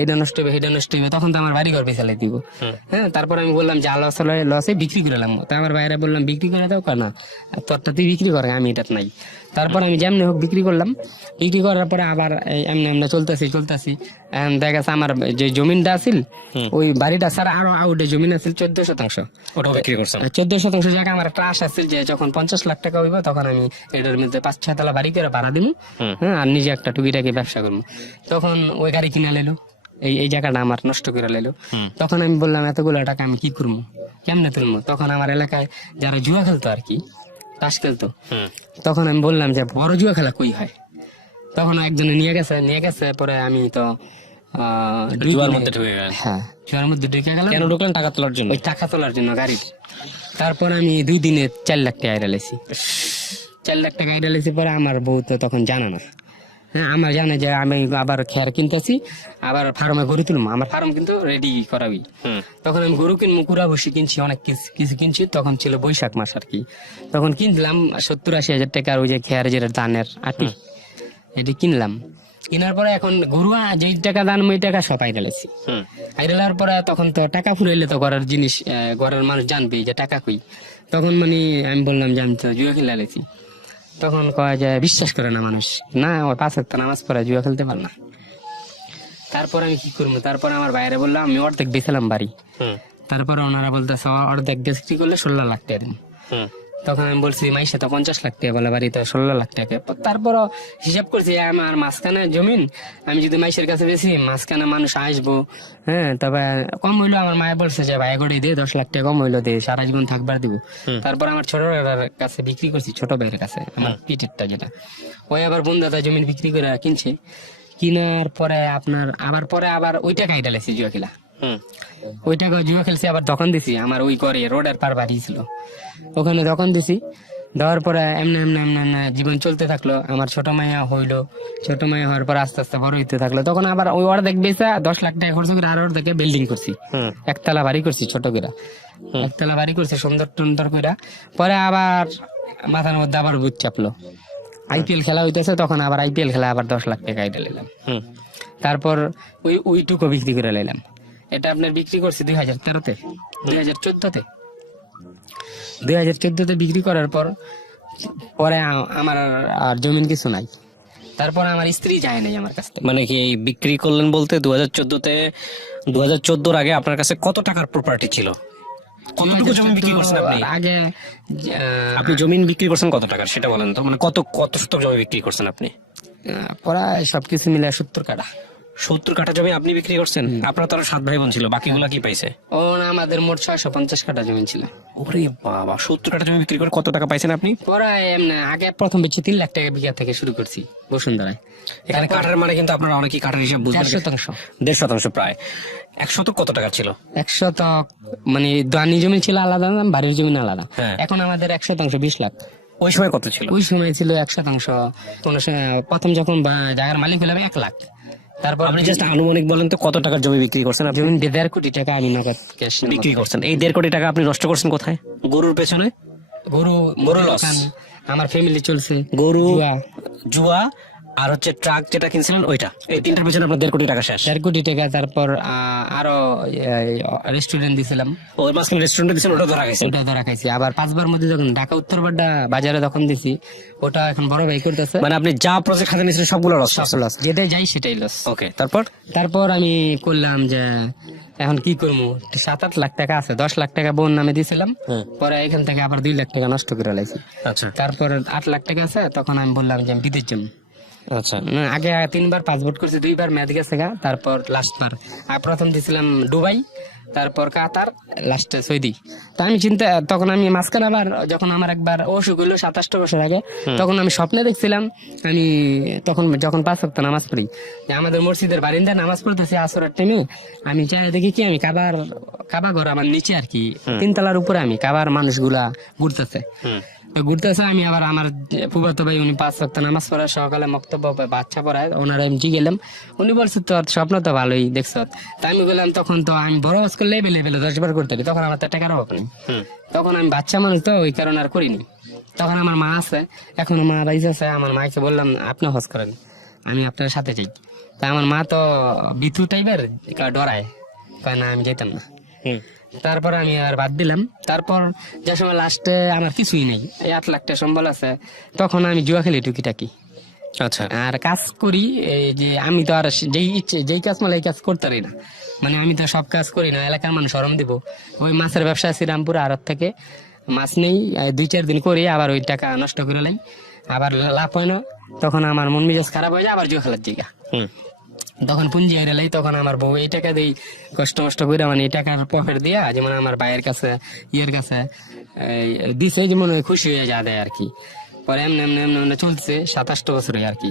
এটা নষ্ট হইবে, এটা নষ্ট হইবে, তখন তো আমার বাড়ি ঘর পেছালাই দিব। হ্যাঁ, তারপর আমি বললাম যা লসে বিক্রি করলাম। তা আমার বাইরে বললাম বিক্রি করে দাও, না তোরটা তুই বিক্রি করে, আমি এটাত নাই। তারপর আমি যেমনি হোক বিক্রি করলাম। বিক্রি করার পরে আবার এমনি এমনি চলতেছি। দেখা গেছে আমার যে জমিনটা আছিল, ওই বাড়িটা ছাড়া আরো আউটে জমিন আছিল 14 শতাংশ, ওটাও বিক্রি করছেন? 14 শতাংশ জায়গা আমার একটা আশা আছিল যে যখন 50 লাখ টাকা হইব তখন আমি এটার মধ্যে 5-6 তলা বাড়ি করে ভাড়া দিব, হ্যাঁ, আর নিজে একটা টুকিটাকি ব্যবসা করবো। তখন ওই গাড়ি কিনা লাইলো, এই জায়গাটা আমার নষ্ট করে লাইলো। তখন আমি বললাম এতগুলো টাকা আমি কি করবো, কেমনে তুলবো? তখন আমার এলাকায় যারা জুয়া খেলতো আর কি, তাস খেলতো, তখন আমি বললাম যে বড় জুয়া খেলা কই হয়? তখন একজনে নিয়ে গেছে। পরে আমি তো জুয়ার মধ্যে ঢুকে গেলেন? হ্যাঁ, জুয়ার মধ্যে ঢুকে গেলাম। কেন ঢুকলেন? টাকা তোলার জন্য? ওই টাকা তোলার জন্য গাড়ি। তারপর আমি 2 দিনে 4 লাখ টাকা আইডালেছি। 4 লাখ টাকা আইডালেছি। পরে আমার বউ তো তখন জানে না, হ্যাঁ, আমার জানে যে আমি আবার খেয়ার কিনতেছি, আবার ফার্মে গরু তুলবো, আমার ফার্ম কিন্তু রেডি করাবি। তখন আমি গরু কিনবো, কুড়া বসি কিনছি, অনেক কিছু কিনছি। তখন ছিল বৈশাখ মাস আর কি। তখন কিনলাম 70-80 হাজার টাকার ওই যে খেয়ার যেটা ধানের আটি, এটি কিনলাম। কেনার পরে এখন গরু যেই টাকা দান ওই টাকা সব আইডালেছি। আইডালার পরে তখন তো টাকা ফুরাইলে তো ঘরের জিনিস, ঘরের মানুষ জানবে যে টাকা কই। তখন মানে আমি বললাম যে আমি তো জুয়া খেলে লেছি। তখন কয় যে বিশ্বাস করে না মানুষ, না ওর 5 ওয়াক্ত নামাজ পড়ে জুয়া খেলতে পারে না। তারপর আমি কি করবো, তারপর আমার বাইরে বললাম আমি অর্ধেক বেছিলাম বাড়ি। তারপরে ওনারা বলতেছে অর্ধেক বিক্রি করলে 16 লাখ টাকা দিন। তখন আমি বলছি মাইসে তো 50 লাখ টাকা বলে বাড়িতে 16 লাখ টাকা। তারপরও হিসাব করছি আমার মাঝখানে জমিন, আমি যদি মাইসের কাছে বেশি মাঝখানে মানুষ আসবো, হ্যাঁ তবে কম হইলো। আমার মায়ে বলছে যে ভাই করে দিয়ে 10 লাখ টাকা কম হইলো দিয়ে সারা জীবন থাকবার দিব। তারপর আমার ছোট ভাইয়ের কাছে বিক্রি করছি, ছোট ভাইয়ের কাছে আমার পিঠেরটা যেটা, ওই আবার বন্ধুটা জমিন বিক্রি করে কিনছে। কিনার পরে আপনার আবার ওই টাকাই ডালেছি জুয়া খেলা। ওই টাকা জুয়া খেলছি, আবার দোকান দিছি আমার ওই করে রোডের পার বাড়ি ছিল, ওখানে দোকান দিছি। দেওয়ার পরে এমনি এমনি এমনি এমনি জীবন চলতে থাকলো। আমার ছোট মাইয়া হইলো, ছোট মাইয়া হওয়ার পর আস্তে আস্তে বড় হইতে থাকলো। তখন আবার ওই অর্ধেক বেচা 10 লাখ টাকা খরচ করে আর অর্ধেকে বিল্ডিং করছি, একতলা বাড়ি করছি ছোট করে, একতলা বাড়ি করছি সুন্দর টুন্দর করে। পরে আবার মাথার মধ্যে আবার বুঝ চাপলো, আইপিএল খেলা হইতেছে, তখন আবার আইপিএল খেলা আবার 10 লাখ টাকা এটা নিলাম। তারপর ওইটুকু বিক্রি করে নিলাম। এটা আপনার বিক্রি করছি 2013-তে, 2014-তে। 2014-তে বিক্রি করার পর পরে আমার আর জমিন কিছু নাই। তারপর আমার স্ত্রী যায় নাই আমার কাছ থেকে। মানে কি এই বিক্রি করলেন বলতে 2014-তে, 2014-র আগে আপনার কাছে কত টাকার প্রপার্টি ছিল? কতটুকু জমি বিক্রি করছেন আপনি? আগে আপনি জমিন বিক্রি করছেন কত টাকার সেটা বলেন তো, মানে কত শতক জমি বিক্রি করছেন আপনি? প্রায় সবকিছু মিলে 70 কাঠা। 70 কাঠা জমি আপনি বিক্রি করছেন? আপনার তো আরো 7 ভাই বোন ছিল, বাকিগুলা কি পাইছে? ও না, আমাদের মোট 650 কাঠা জমি ছিল। ওরে বাবা, 70 কাঠা জমি বিক্রি করে কত টাকা পাইছেন আপনি? প্রায় এমনি আগে প্রথম বেচি 3 লাখ টাকা বিঘা থেকে শুরু করছি বসুন্ধরায়। এখানে কাঠার মানে কিন্তু আপনারা অনেকই কাঠার হিসাব বুঝবেন। 1.5% প্রায়। 1 শতক কত টাকা ছিল? 1 শতক মানে দানি জমি ছিল আলাদা, বাড়ির জমি আলাদা। হ্যাঁ। এখন আমাদের 1 শতাংশ 20 লাখ। ওই সময় কত ছিল? ওই সময় ছিল 1 শতাংশ। কোন সময় প্রথম যখন জায়গার মালিক হলাম 1 লাখ। তারপর আপনি জাস্ট আনুমানিক বলেন তো কত টাকার জমি বিক্রি করছেন আপনি? জমি 1.5 কোটি টাকা আমি নগদ ক্যাশ বিক্রি করছেন। এই 1.5 কোটি টাকা আপনি নষ্ট করছেন কোথায়? গরুর পেছনে? গরু লস। আমার ফ্যামিলি চলছে, গরু, জুয়া, জুয়া আর হচ্ছে ট্রাক যেটা কিনছিলেন ওইটা, এই তিনটার পেছনে আপনার 1.5 কোটি টাকা শেষ। 1.5 কোটি টাকা। তারপর আরো রেস্টুরেন্ট দিছিলাম, ওই মাঝখানে রেস্টুরেন্টে দিচ্ছেন, ওটা ধরা গেছে। ওটা ধরা খাইছি। আবার 5বার মধ্যে যখন ঢাকা উত্তর বাড্ডা বাজারে তখন দিছি, ওটা এখন বড় ভাই করতেছে। মানে আপনি যা প্রজেক্ট হাতে নিয়েছিলেন সবগুলো লস? লস, যেটাই যাই সেটাই লস। ওকে, তারপর আমি করলাম যে এখন কি করবো, 7-8 লাখ টাকা আছে, 10 লাখ টাকা বোন নামে দিয়েছিলাম। পরে এখান থেকে আবার 2 লাখ টাকা নষ্ট করে লাইছি। আচ্ছা, তারপর 8 লাখ টাকা আছে, তখন আমি বললাম যে আমি বিদেশ যাবো। আচ্ছা, আগে 3বার পাসপোর্ট করছি, 2বার মেয়াদ গেছে গা। তারপর লাস্ট বার প্রথম দিয়েছিলাম দুবাই, তারপর কাতার, লাস্টে সৌদি। তা আমি তখন আমি মাঝখানে আবার যখন আমার একবার অসুখ হলো 27 বছর আগে, তখন আমি স্বপ্নে দেখছিলাম আমি তখন যখন 5 ওয়াক্ত নামাজ পড়ি, যে আমাদের মসজিদের বারিন্দায় নামাজ পড়তেছি আসরের টাইমে, আমি চাই দেখি কি আমি কাবা ঘর আমার নিচে আর কি 3 তলার উপরে আমি কাবার মানুষগুলা ঘুরতেছে। ঘুরতেছে, আমি আবার আমার ফুফাতো ভাই উনি 5 ওয়াক্ত নামাজ পড়ায়, সকালে মক্তব্য বাচ্চা পড়ায়, ওনারা এমনি গেলাম। উনি বলছে তোর স্বপ্ন তো ভালোই দেখছ। তা আমি বললাম তখন তো আমি বড় আজ করলে লেভেলে 10 বার করতে পারি, তখন আমার তো টাকার অভাব নেই। তখন আমি বাচ্চা মানুষ তো ওই কারণে আর করিনি। তখন আমার মা আছে, এখনো মা বাইজে আছে। আমার মাকে বললাম আপনি হজ করেন, আমি আপনার সাথে যাই। তা আমার মা তো বিথু টাইপের ডরায়, কয় না আমি যেতাম না। তারপর আমি আর বাদ দিলাম। তারপর যে সময় লাস্টে আমার কিছুই নেই, এই 8 লাখ টাকা সম্বল আছে, তখন আমি জুয়া খেলি টুকিটাকি। আচ্ছা, আর কাজ করি এই যে আমি তো আর যেই কাজ মানে এই কাজ করতে পারি না, মানে আমি তো সব কাজ করি না, এলাকার মানুষ শরম দিব। ওই মাছের ব্যবসা শ্রীরামপুর আড়ত থেকে মাছ নেই, 2-4 দিন করি, আবার ওই টাকা নষ্ট করে লাই, আবার লাভ হয় না। তখন আমার মন মেজাজ খারাপ হয়ে যায়, আবার জুয়া খেলার জায়গা। তখন পুঞ্জি হারে লাই, তখন আমার বউ এই টাকা দিই কষ্ট মষ্ট করে, মানে এই টাকার পকেট দিয়া যেমন আমার ভাইয়ের কাছে ইয়ের কাছে দিছে, যেমন খুশি হয়ে যা দেয় আর কি। পরে এমনি এমনি এমনি এমনি চলছে 27 বছরে আর কি,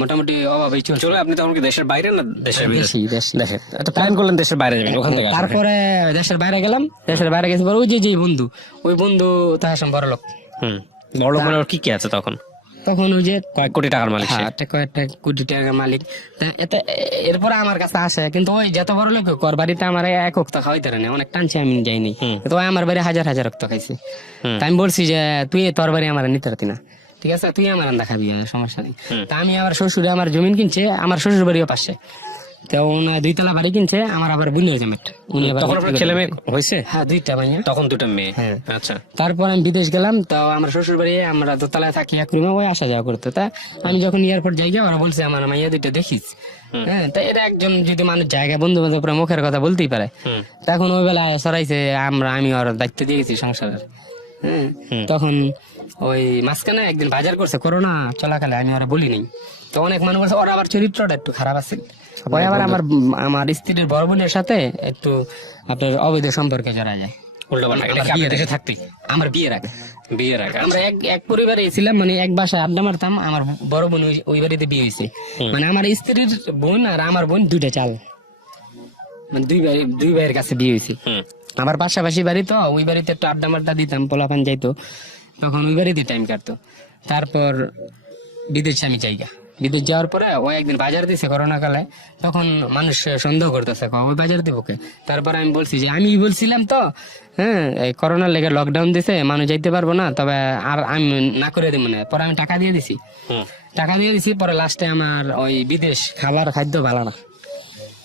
মোটামুটি অভাবেই চলছে। আপনি তখন কি দেশের বাইরে না দেশের দেশি? দেশের। আচ্ছা, প্ল্যান করলেন দেশের বাইরে যাবেন, ওখান থেকে তারপরে দেশের বাইরে গেলাম। দেশের বাইরে গেছি পরে ওই যে বন্ধু, ওই বন্ধু তার সঙ্গে বড় লোক। বড় লোক মানে কি কি আছে তখন? তখন ওই যে কয়েক কোটি টাকার মালিক। কয়েকটা কোটি টাকার মালিক। এরপরে আমার কাছে আসে, কিন্তু ওই যত বড় লোক কর বাড়িতে আমার 1 ওয়াক্ত খাওয়াইতে পারে না, অনেক টানছে, আমি যাইনি। তো আমার বাড়ি হাজার হাজার ওয়াক্ত খাইছি। আমি বলছি যে তুই তোর বাড়ি আমার নিতে পারতি না, ঠিক আছে তুই আমার রান্না খাবি, সমস্যা নেই। তা আমি আমার শ্বশুরে আমার জমিন কিনছে, আমার শ্বশুর বাড়িও পাশে। তো ওনার 2 তলা বাড়ি কিনছে, আমার আবার বোনের জমিটা, উনি আবার তখন আপনার ছেলে মেয়ে হয়েছে? হ্যাঁ 2টা মাইয়া। তখন 2টা মেয়ে। হ্যাঁ। আচ্ছা। তারপর আমি বিদেশ গেলাম, তো আমার শ্বশুর বাড়ি, আমরা দোতলায় থাকি, এক রুমে ওই আসা যাওয়া করতো। তা আমি যখন এয়ারপোর্ট যাই, ওরা বলছে আমার মাইয়া 2টা দেখিস। হ্যাঁ, তা এরা একজন যদি মানুষ জায়গা বন্ধু বান্ধব পুরো মুখের কথা বলতেই পারে, তখন ওই বেলায় সরাইছে, আমি ওর দায়িত্ব দিয়ে গেছি সংসারের। হ্যাঁ, তখন ওই মাঝখানে একদিন বাজার করছে করোনা চলাকালে, আমি ওরা বলি নাই। তো অনেক মানুষ বলছে ওর আবার চরিত্রটা একটু খারাপ আছে, ওই আবার আমার স্ত্রীর বড় বোনের সাথে একটু আপনার অবৈধ সম্পর্কে জড়া যায়। উল্টোপাল্টা। এটা কি আপনি দেশে থাকতে? আমার বিয়ের আগে আগে। আমরা এক পরিবারে ছিলাম, মানে এক বাসায় আড্ডা মারতাম। আমার বড় বোন ওই বাড়িতে বিয়ে হয়েছে, মানে আমার স্ত্রীর বোন আর আমার বোন 2টা চাল, মানে দুই ভাইয়ের কাছে বিয়ে হয়েছে। আমার পাশাপাশি বাড়ি, তো ওই বাড়িতে একটু আড্ডা মাড্ডা দিতাম, পোলাপান যাইতো, তখন ওই বাড়িতে টাইম কাটতো। তারপর বিদেশে আমি যাইগা, বিদেশ যাওয়ার পরে ও একদিন বাজার দিছে করোনা কালে, তখন মানুষ সন্দেহ করতেছে ওই বাজার দিব কে। তারপর আমি বলছি যে আমি বলছিলাম তো, হ্যাঁ এই করোনার লেগে লকডাউন দিছে, মানুষ যাইতে পারবো না, তবে আর আমি না করে দেবো না। পরে আমি টাকা দিয়ে দিছি, পরে লাস্টে আমার ওই বিদেশ খাবার খাদ্য ভালো না,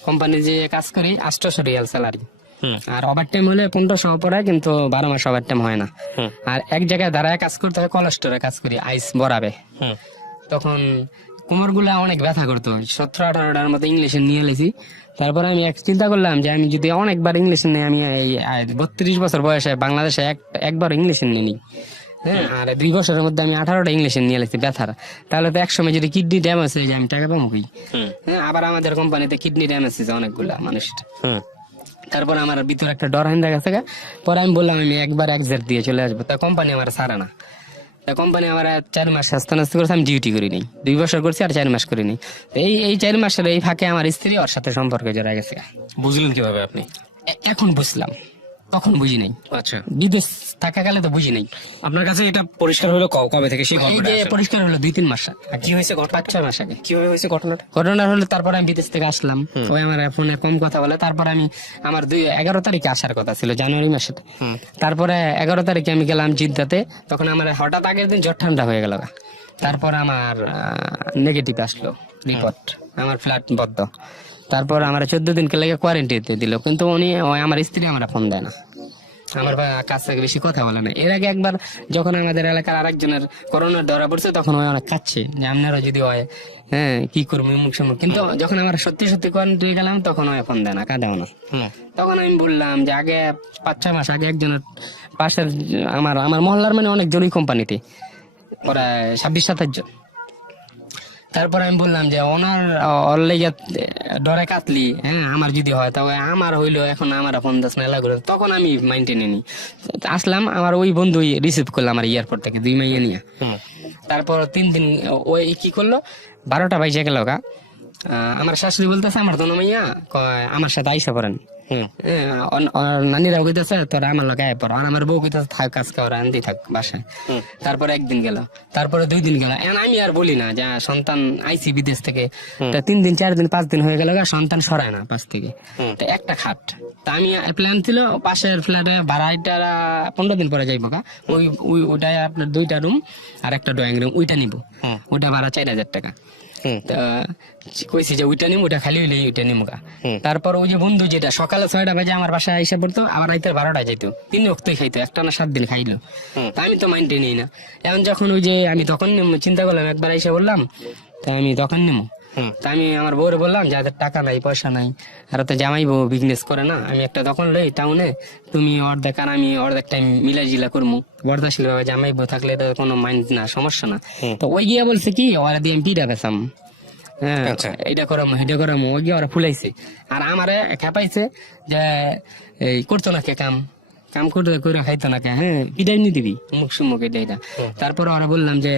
কোম্পানি যে কাজ করি 800 রিয়াল স্যালারি, আর ওভার টাইম হলে 1500 পড়ায়, কিন্তু 12 মাস ওভার টাইম হয় না। আর এক জায়গায় দাঁড়ায় কাজ করতে হয়, কোলেস্টোরে কাজ করি, আইস বরাবে। তখন কোমর গুলা অনেক ব্যথা করতো, 17-18টার মতো ইংলিশে নিয়ে এলেছি। তারপরে আমি চিন্তা করলাম যে আমি যদি অনেকবার ইংলিশে নিই, আমি এই 32 বছর বয়সে বাংলাদেশে একবার ইংলিশে নিয়ে নিই, হ্যাঁ, আর 2 বছরের মধ্যে আমি 18টা ইংলিশে নিয়ে এলেছি ব্যথার, তাহলে তো একসময় যদি কিডনি ড্যামেজ হয়ে যায় আমি টাকা পাবো কি? হ্যাঁ, আবার আমাদের কোম্পানিতে কিডনি ড্যামেজ হয়েছে অনেকগুলা মানুষের। তারপর আমার ভিতরে একটা ডর হয়ে গেছে। পরে আমি বললাম আমি একবার এক্সাক্ট দিয়ে চলে আসবো, তা কোম্পানি আমার ছাড়ে না। কোম্পানি আমার 4 মাস স্থানান্তর করেছে, আমি ডিউটি করি নাই, 2 বছর করছি আর 4 মাস করি নাই। এই 4 মাসের এই ফাঁকে আমার স্ত্রী ওর সাথে সম্পর্কে জড়া গেছে। বুঝলেন কিভাবে আপনি? এখন বুঝলাম, তখন বুঝি নাই। আচ্ছা। বিদেশ থাকাকালে তো বুঝি নাই। আপনার কাছে এটা পরিষ্কার হলো কবে থেকে? সেই এই যে পরিষ্কার হলো 2-3 মাস আগে। কি হয়েছে? 5-6 মাস আগে। কিভাবে হয়েছে ঘটনাটা? ঘটনা হলো তারপর আমি বিদেশ থেকে আসলাম, ওই আমার ফোনে কম কথা বলে। তারপর আমি আমার 11 তারিখে আসার কথা ছিল, জানুয়ারি মাসে। তারপরে 11 তারিখে আমি গেলাম জিদ্দাতে, তখন আমার হঠাৎ আগের দিন জ্বর ঠান্ডা হয়ে গেল। তারপর আমার নেগেটিভ আসলো রিপোর্ট, আমার ফ্ল্যাট বদ্ধ। তারপর আমার 14 দিনকে লেগে কোয়ারেন্টাইনে দিল, কিন্তু আমার স্ত্রী আমার ফোন দেয় না, আমার কাছ থেকে বেশি কথা বলে না। এর আগে একবার যখন আমাদের এলাকার আরেকজনের করোনা ধরা পড়ছে, তখন ওই অনেক কাচ্ছে যে আপনারা যদি হয়, হ্যাঁ কি করবো মুখ সম্মুখ। কিন্তু যখন আমার সত্যি কোয়ারেন্টাইনে গেলাম, তখন ওই ফোন দেয় না, কাঁদেও না। তখন আমি বললাম যে আগে 5-6 মাস আগে একজনের পাশের আমার মহল্লার মানে অনেকজনই কোম্পানিতে, প্রায় 26-27 জন। তারপর আমি বললাম যে ওর লেগে ডরে কাতলি, হ্যাঁ আমার যদি হয় তবে আমার হইলো, এখন আমার ফোন দাস মেলা করে। তখন আমি মাইন্টেনে নি আসলাম, আমার ওই বন্ধু রিসিভ করলাম আমার এয়ারপোর্ট থেকে 2 মাইয়া নিয়ে। তারপর 3 দিন ওই কি করলো, 12টা বাইজে গেল গা। আমার শাশুড়ি বলতেছে আমার দোনো মাইয়া আমার সাথে আইসা পড়েন, নানিরাও কইতেছে তোরা আমার লোক আয় পর, আর আমার বউ কইতেছে থাক কাজ খাওয়ার আনতেই থাক বাসায়। তারপর 1 দিন গেল, তারপরে 2 দিন গেল। আমি আর বলি না যে সন্তান আইসি বিদেশ থেকে, 3 দিন 4 দিন 5 দিন হয়ে গেল, সন্তান সরায় না পাশ থেকে। একটা খাট, তা আমি প্ল্যান ছিল পাশের ফ্ল্যাটে ভাড়াটা 15 দিন পরে যাইব গা, ওইটাই আপনার 2টা রুম আর একটা ড্রয়িং রুম, ওইটা নিব, ওইটা ভাড়া 4000 টাকা। কইছি যে ওইটা নিম, ওইটা খালি হইলে ওইটা নিম গা। তারপর ওই যে বন্ধু যেটা সকালে 6টা বাজে আমার বাসায় এসে পড়তো, আবার রাইতে 12টায় যাইতো, 3 ওয়াক্তই খাইতো, একটা না 7 দিন খাইলো। তা আমি তো মাইন্ডে নিই না। এখন যখন ওই যে আমি তখন চিন্তা করলাম একবার এসে বললাম, তা আমি তখন নিমো। তা আমি আমার বউরে বললাম যাদের টাকা নাই পয়সা নাই, আর তো জামাই বউ বিজনেস করে না, আমি একটা দোকান লই টাউনে, তুমি অর্ধেক আর আমি অর্ধেক টাইম মিলাই জিলা করবো, বরদাশীল ভাবে জামাই বউ থাকলে তো কোনো মাইন্ড না, সমস্যা না। তো ওই গিয়া বলছে কি ওরা দিয়ে আমি পিঠা বেচাম, হ্যাঁ এটা করাম এটা করাম, ওই গিয়ে ওরা ফুলাইছে। আর আমারে খেপাইছে যে এই করতো না কে কাম করতে করে খাইতো না কে, হ্যাঁ পিঠাই নি দিবি মুখ সুমুখ এটা। তারপর ওরা বললাম যে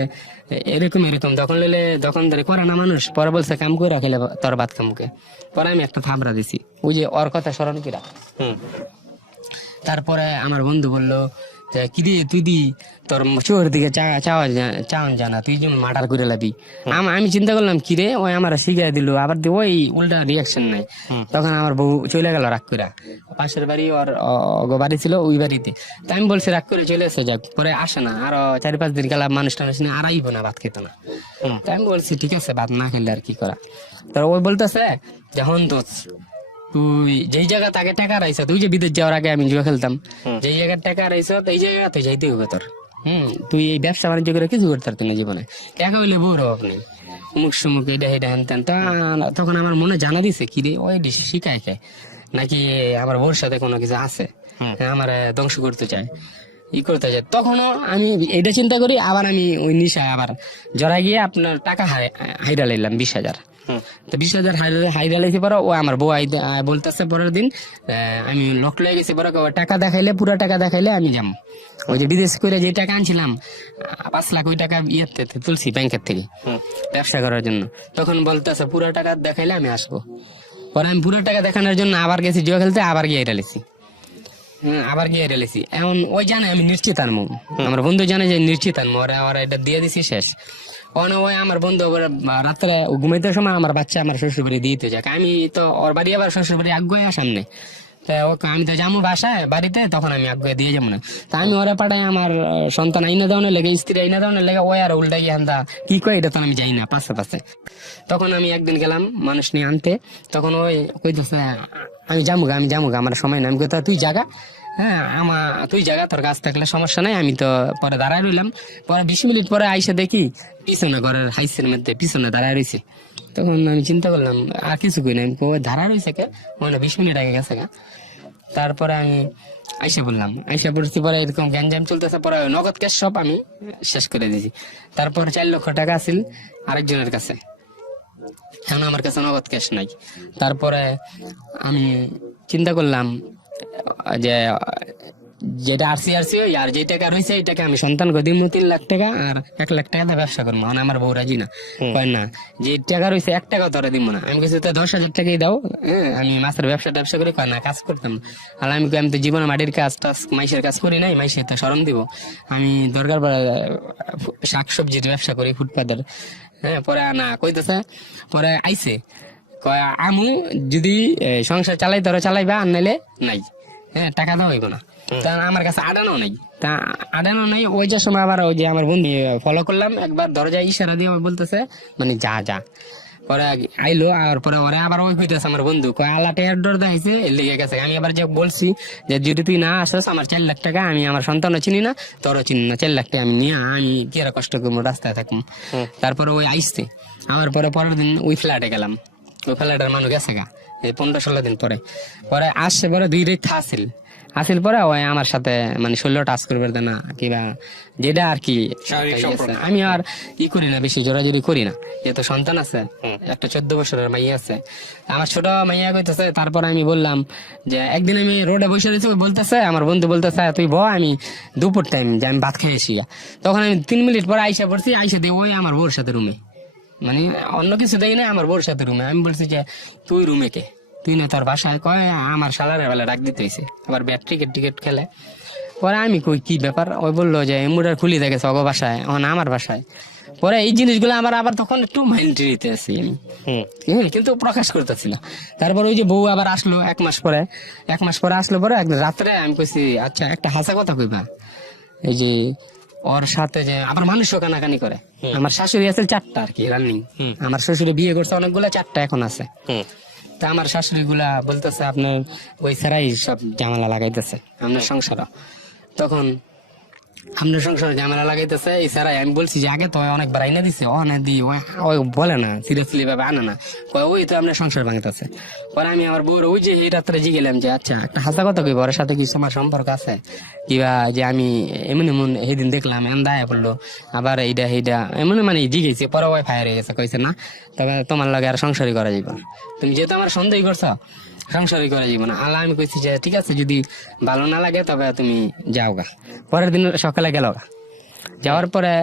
এরকম দখন লেলে দোকানদারি করে না মানুষ, পরে বলছে কাম করে খেলে তোর ভাত কামুকে। পরে আমি একটা থাবড়া দিছি, ওই যে ওর কথা স্মরণ কিরা। তারপরে আমার বন্ধু বললো যে কিরে তুই দি তোর চোর দিকে চাওয়ান জানা তুই যেন মার্ডার করে লাবি। আমি চিন্তা করলাম কিরে ওই আমার শিখাই দিল, আবার ওই উল্টা রিয়াকশন নাই। তখন আমার বউ চলে গেল রাগ করে, পাশের বাড়ি ওর বাড়ি ছিল ওই বাড়িতে। তা আমি বলছি রাগ করে চলে এসে যাক, পরে আসে না, আরো 4-5 দিন গেলাম মানুষ টানুষ নিয়ে আর আইব না, ভাত খেত না। তাই আমি বলছি ঠিক আছে ভাত না খেলে আর কি করা। তো ওই বলতেছে যখন তো তুই যেই জায়গা তাকে টাকা রাইছ, তুই যে বিদেশ যাওয়ার আগে আমি জুয়া খেলতাম, যেই জায়গায় টাকা রাইছ এই জায়গা তুই যাইতে হবে তোর। তুই এই ব্যবসা বাণিজ্য করে কিছু করতে পারতি না জীবনে, টাকা হইলে বউর অভাব নেই, মুখ সুমুখ এটা এটা হেন তেন। তখন আমার মনে জানা দিছে কি রে ওই শিখায় খায় নাকি আমার বউর সাথে কোনো কিছু আছে, আমার ধ্বংস করতে চায়, করতে চায়। তখনও আমি এটা চিন্তা করি, আবার আমি ওই নিশা আবার জড়া গিয়ে আপনার টাকা হাইরা লাইলাম 20,000। তো 20,000 হাইরা লাইছি পরে ও আমার বউ বলতেছে পরের দিন আমি লক লয়ে গেছি, পরে টাকা দেখাইলে পুরা টাকা দেখাইলে আমি যাবো। ওই যে বিদেশ করে যে টাকা আনছিলাম 5 লাখ, ওই টাকা ইয়েতে তুলছি ব্যাংকের থেকে ব্যবসা করার জন্য। তখন বলতেছে পুরা টাকা দেখাইলে আমি আসবো। পরে আমি পুরা টাকা দেখানোর জন্য আবার গেছি জুয়া খেলতে, আবার গিয়ে এটা লেছি, আবার গিয়ে রেলেছি। এখন ওই জানে আমি নিশ্চিত আনবো, আমার বন্ধু জানে যে নিশ্চিত আনবো, ওরা এটা দিয়ে দিছি শেষ। ওই আমার বন্ধু রাত্রে ঘুমাইতে সময় আমার বাচ্চা আমার শ্বশুর বাড়ি দিতে যাক, আমি তো ওর বাড়ি আবার শ্বশুর বাড়ি আগুয়ে সামনে, আমি তো যাবো বাসায় বাড়িতে, তখন আমি আগুয়ে দিয়ে যাবো না। তা আমি ওরা পাঠাই আমার সন্তান আইনা দেওয়ার লেগে, স্ত্রী আইনা দেওয়ার লেগে, ওই আর উল্টা গিয়ে আনতা কি কয় এটা তো আমি যাই না পাশে পাশে। তখন আমি একদিন গেলাম মানুষ নিয়ে আনতে, তখন ওই কইতেছে আমি যাবো আমার সময় নাই। আমি কোথা তুই জাগা, তুই জায়গা তোর কাজ থাকলে সমস্যা নাই। আমি তো পরে দাঁড়ায় রইলাম, পরে 20 মিনিট পরে আইসা দেখি পিছনে ঘরের হাইসের মধ্যে পিছনে দাঁড়ায় রয়েছে। তখন আমি চিন্তা করলাম আর কিছু কই না, আমি দাঁড়া রয়েছে কে, মানে 20 মিনিট আগে গেছে গা। তারপরে আমি আইসা বললাম, আইসা পড়ছি, পরে এরকম গ্যাঞ্জাম চলতেছে, পরে নগদ ক্যাশ সব আমি শেষ করে দিয়েছি। তারপর 4 লক্ষ টাকা আছিল আরেকজনের কাছে, এখন আমার কাছে নগদ ক্যাশ নাই। তারপরে আমি চিন্তা করলাম যে যেটা আরসি আর যে টাকা রয়েছে এই টাকা আমি সন্তানকে দিব 3 লাখ টাকা, আর 1 লাখ টাকা দিয়ে ব্যবসা করবো। আমার বউ রাজি না, কয় না যে টাকা রয়েছে 1 টাকা তোরা দিব না। আমি কিছু 10,000 টাকাই দাও, আমি মাছের ব্যবসা করি, কয় না কাজ করতাম। আর আমি তো জীবনে মাটির কাজ টাজ মাইসের কাজ করি নাই, মাইসের তো শরম দিব। আমি দরকার পড়ে শাকসবজির ব্যবসা করি ফুটপাতের। পরে না কইতেছে, পরে আইছে কয় আমু যদি সংসার চালাই তোরা চালাইবা, আর নাইলে নাই, টাকা দাও হইব না। তা আমার কাছে আডানো নাই। ওই যে সময় আবার ওই যে আমার বন্ধু ফলো করলাম, একবার দরজায় ইশারা দিয়ে বলতেছে মানে যা। পরে আইলো, আর পরে ওরা আবার ওই হইতেছে আমার বন্ধু কয় আল্লাহ টেয়ার ডর দেখাইছে লেগে গেছে। আমি আবার যে বলছি যে যদি তুই না আসিস আমার 4 লাখ টাকা, আমি আমার সন্তানও চিনি না তোরও চিনি না, 4 লাখ টাকা আমি নিয়ে আমি কি আর কষ্ট করবো, রাস্তায় থাকবো। তারপরে ওই আইসছে, আবার পরের দিন ওই ফ্ল্যাটে গেলাম, ওই ফ্ল্যাটের মানুষ গেছে গা এই 15-16 দিন পরে আসছে, পরে 2 রাত আসিল পরে ওই আমার সাথে মানে শরীর টাচ করবে না কিবা যেটা আর কি। আমি আর করি না, বেশি জোরাজোরি করি না, যেহেতু সন্তান আছে, একটা 14 বছরের মাইয়া আছে, আমার ছোট মাইয়া কইতেছে। তারপর আমি বললাম যে একদিন আমি রোডে বসে রয়েছি, বলতেছে আমার বন্ধু বলতেছে তুই আমি দুপুর টাইম যে আমি ভাত খেয়েছি। তখন আমি 3 মিনিট পরে আইসা পড়ছি, আইসা দিয়ে ওই আমার বউর সাথে রুমে, মানে অন্য কিছু দেখি না, আমার বউর সাথে রুমে। আমি বলছি যে তুই রুমে কে, তুই না তোর বাসায়, কয় আমার সালারে বেলা ডাক দিতে হয়েছে, আবার ব্যাট টিকিট খেলে। পরে আমি কই কি ব্যাপার, ওই বললো যে এমুডার খুলি দেখেছে অগ বাসায়, আমার বাসায়। পরে এই জিনিসগুলো আবার তখন একটু মাইন্ড নিতে আছি আমি, কিন্তু প্রকাশ করতেছি না। তারপর ওই যে বউ আবার আসলো 1 মাস পরে আসলো। পরে একদিন রাত্রে আমি কইছি আচ্ছা একটা হাসা কথা কইবা, এই যে ওর সাথে যে আবার মানুষও কানাকানি করে। আমার শাশুড়ি আছে 4টা আর কি রানিং, আমার শ্বশুরে বিয়ে করছে অনেকগুলা, 4টা এখন আছে। তা আমার শাশুড়ি গুলা বলতেছে আপনার ওই ছাড়াই সব ঝামেলা লাগাইতেছে আপনার সংসার। তখন আপনার সংসারে ঝামেলা লাগাইতেছে এই ছাড়াই। আমি বলছি যে আগে তো অনেকবার আইনা দিছে, ওই বলে না সিরিয়াসলি ভাবে আনে না, ওই তো আপনার সংসার ভাঙতেছে। পরে আমি আমার বউর ওই যে এই রাত্রে জিগেলাম যে আচ্ছা একটা হাসা কথা কইব, ওর সাথে কি আমার সম্পর্ক আছে কিবা, যে আমি এমন সেদিন দেখলাম এমন দায়া পড়লো, আবার এইটা এমন মানে জিগেছি। পরে ওই ফায়ার হয়ে গেছে, কইছে না তবে তোমার লাগে আর সংসারই করা যাবে, তুমি যেহেতু আমার সন্দেহ করছো সংসারই করা যাবে না। আল্লাহ আমি কইছি যে ঠিক আছে যদি ভালো না লাগে তবে তুমি যাও গা। পরের দিন সকালে গেল গা, যাওয়ার পরে